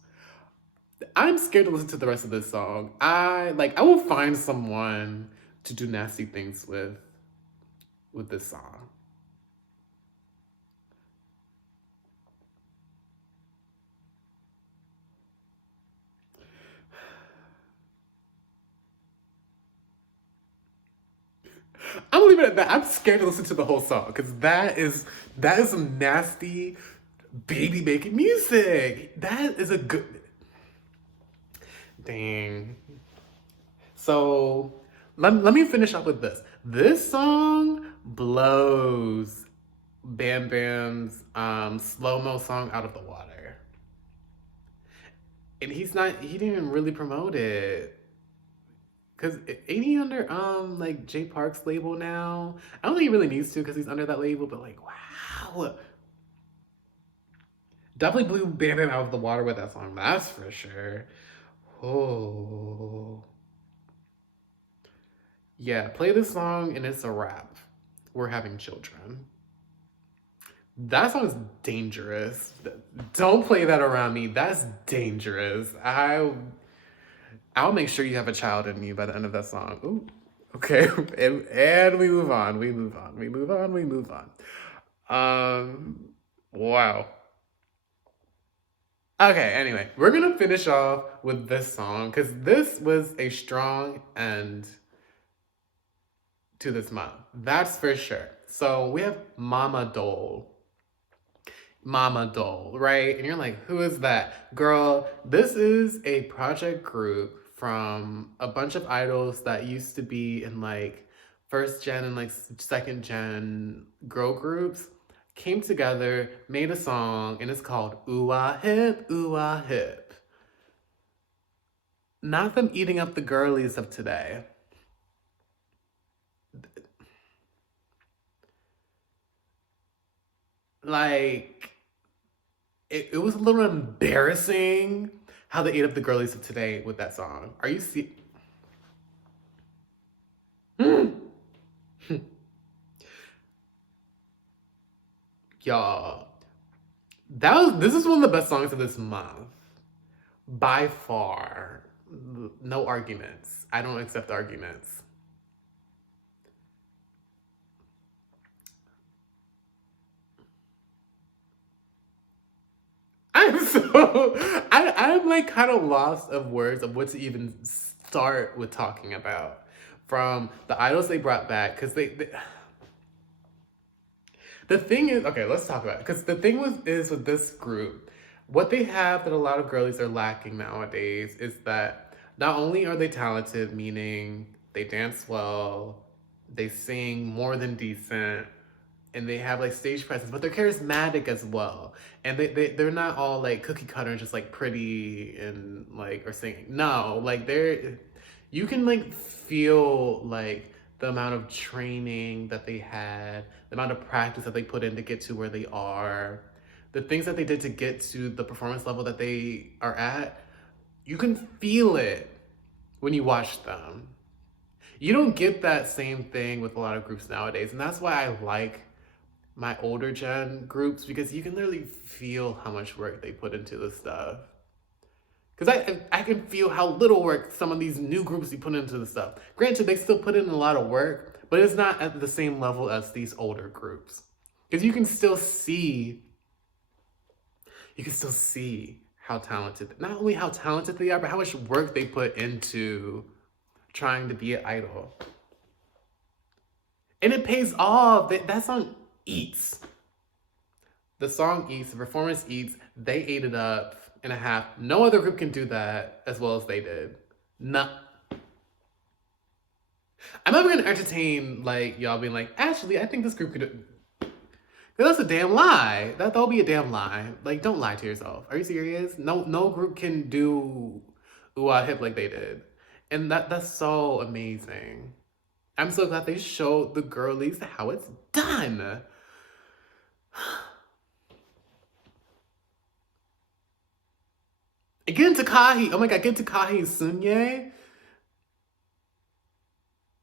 I'm scared to listen to the rest of this song. I will find someone to do nasty things with this song. I'm gonna leave it at that. I'm scared to listen to the whole song because that is some nasty baby making music. That is a good dang. So let me finish up with this. This song blows BamBam's slow-mo song out of the water. And he didn't even really promote it. Cause ain't he under like Jay Park's label now? I don't think he really needs to because he's under that label, but like wow. Definitely blew BamBam out of the water with that song, that's for sure. Oh. Yeah, play this song and it's a wrap. We're having children. That song is dangerous. Don't play that around me. That's dangerous. I'll make sure you have a child in you by the end of that song. Ooh, okay. And we move on. We move on. Wow. Okay, anyway, we're gonna finish off with this song because this was a strong end to this month. That's for sure. So we have Mama Dole, right? And you're like, who is that? Girl, this is a project group from a bunch of idols that used to be in like first gen and like second gen girl groups, came together, made a song, and it's called WooAh Hip, WooAh Hip. Not them eating up the girlies of today. Like, it was a little embarrassing how they ate up the girlies of today with that song. Are you see? Y'all, this is one of the best songs of this month. By far. No arguments. I don't accept arguments. I'm like kind of lost of words of what to even start with talking about. From the idols they brought back, because the thing is, okay, let's talk about it. Because the thing is with this group, what they have that a lot of girlies are lacking nowadays is that not only are they talented, meaning they dance well, they sing more than decent, and they have like stage presence, but they're charismatic as well. And they're not all like cookie cutter and just like pretty and like or singing. No, like you can like feel like the amount of training that they had, the amount of practice that they put in to get to where they are, the things that they did to get to the performance level that they are at. You can feel it when you watch them. You don't get that same thing with a lot of groups nowadays, and that's why I like my older gen groups, because you can literally feel how much work they put into this stuff. Because I can feel how little work some of these new groups you put into the stuff. Granted, they still put in a lot of work, but it's not at the same level as these older groups. Because you can still see how talented, not only how talented they are, but how much work they put into trying to be an idol. And it pays off. That song eats. The song eats, the performance eats. They ate it up in a half. No other group can do that as well as they did. No. I'm never gonna entertain like y'all being like, actually, I think this group could. That's a damn lie. That'll be a damn lie. Like, don't lie to yourself. Are you serious? No group can do WooAh Hip like they did, and that's so amazing. I'm so glad they showed the girlies how it's done. Get into Kahi. Oh my god, get into Kahi and Sunye.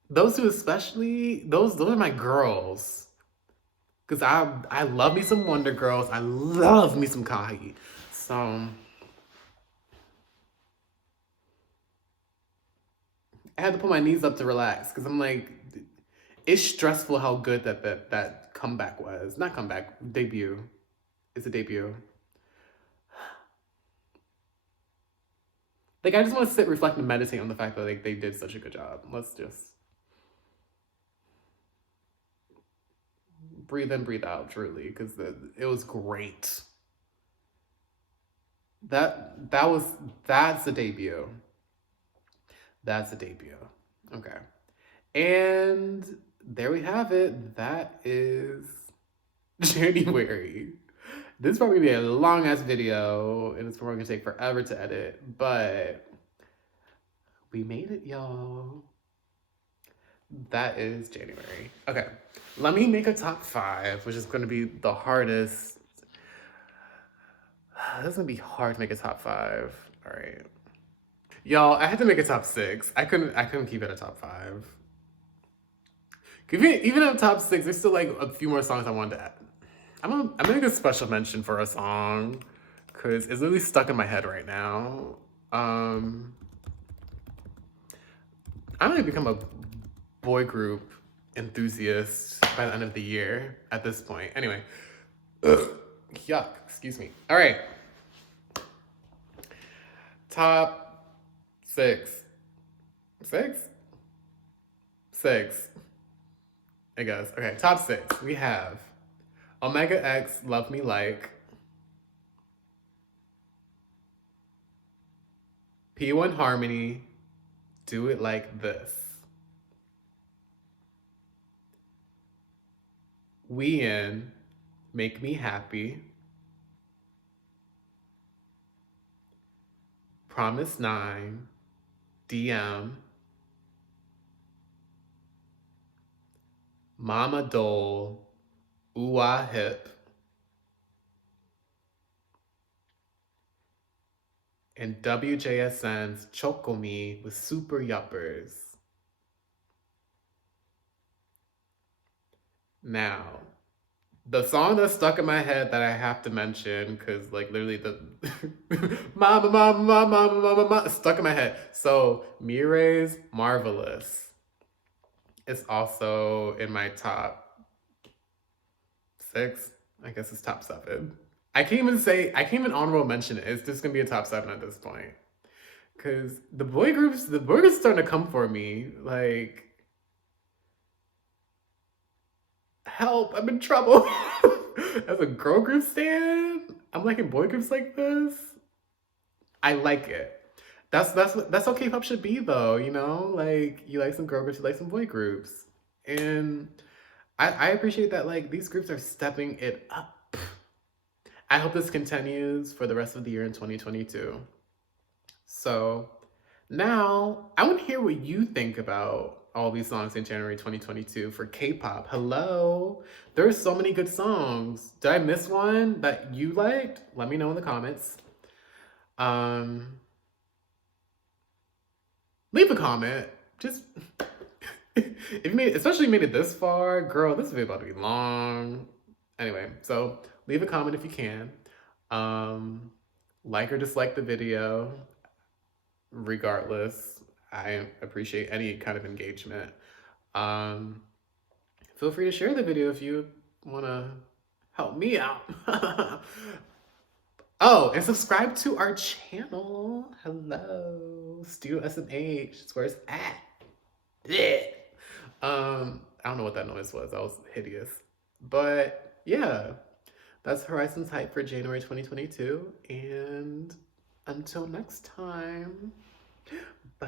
Those two especially, those are my girls. Cause I love me some Wonder Girls. I love me some Kahi. So I had to put my knees up to relax because I'm like, it's stressful how good that comeback was. Not comeback, debut. It's a debut. Like, I just want to sit, reflect, and meditate on the fact that like they did such a good job. Let's just breathe in, breathe out, truly, because it was great. That's the debut. That's the debut. Okay. And there we have it. That is January. This is probably gonna be a long ass video, and it's probably gonna take forever to edit, but we made it, y'all. That is January. Okay, let me make a top 5, which is gonna be the hardest. This is gonna be hard to make a top 5. All right, y'all. I had to make a top 6. I couldn't keep it a top 5. Even at top 6, there's still like a few more songs I wanted to add. I'm gonna make a special mention for a song because it's really stuck in my head right now. I'm gonna become a boy group enthusiast by the end of the year at this point. Anyway, yuck, excuse me. All right, top 6. I guess. Okay, top 6. We have Omega X, Love Me Like. P1 Harmony, Do It Like This. Wheein, Make Me Happy. Promise 9, DM. Mama Dole, WooAh Hip. And WJSN's Chocome with Super Yuppers. Now, the song that's stuck in my head that I have to mention, because like literally the mama, mama, mama, mama, mama, mama, stuck in my head. So Mirae's Marvelous is also in my top 6. I guess it's top 7. I can't even honorable mention it. It's just gonna be a top 7 at this point. Cause the boy groups starting to come for me. Like, help, I'm in trouble. As a girl group stan, I'm liking boy groups like this. I like it. That's how K-pop should be though, you know? Like, you like some girl groups, you like some boy groups. And I appreciate that, like, these groups are stepping it up. I hope this continues for the rest of the year in 2022. So now I want to hear what you think about all these songs in January 2022 for K-pop. Hello. There's so many good songs. Did I miss one that you liked? Let me know in the comments. Leave a comment. Just if you especially made it this far, girl, this video about to be long. Anyway, so leave a comment if you can. Like or dislike the video. Regardless, I appreciate any kind of engagement. Feel free to share the video if you want to help me out. Oh, and subscribe to our channel. Hello, Studio SMH. It's where it's at. Yeah. I don't know what that noise was. That was hideous. But yeah, that's Horizon's hype for January 2022. And until next time, bye.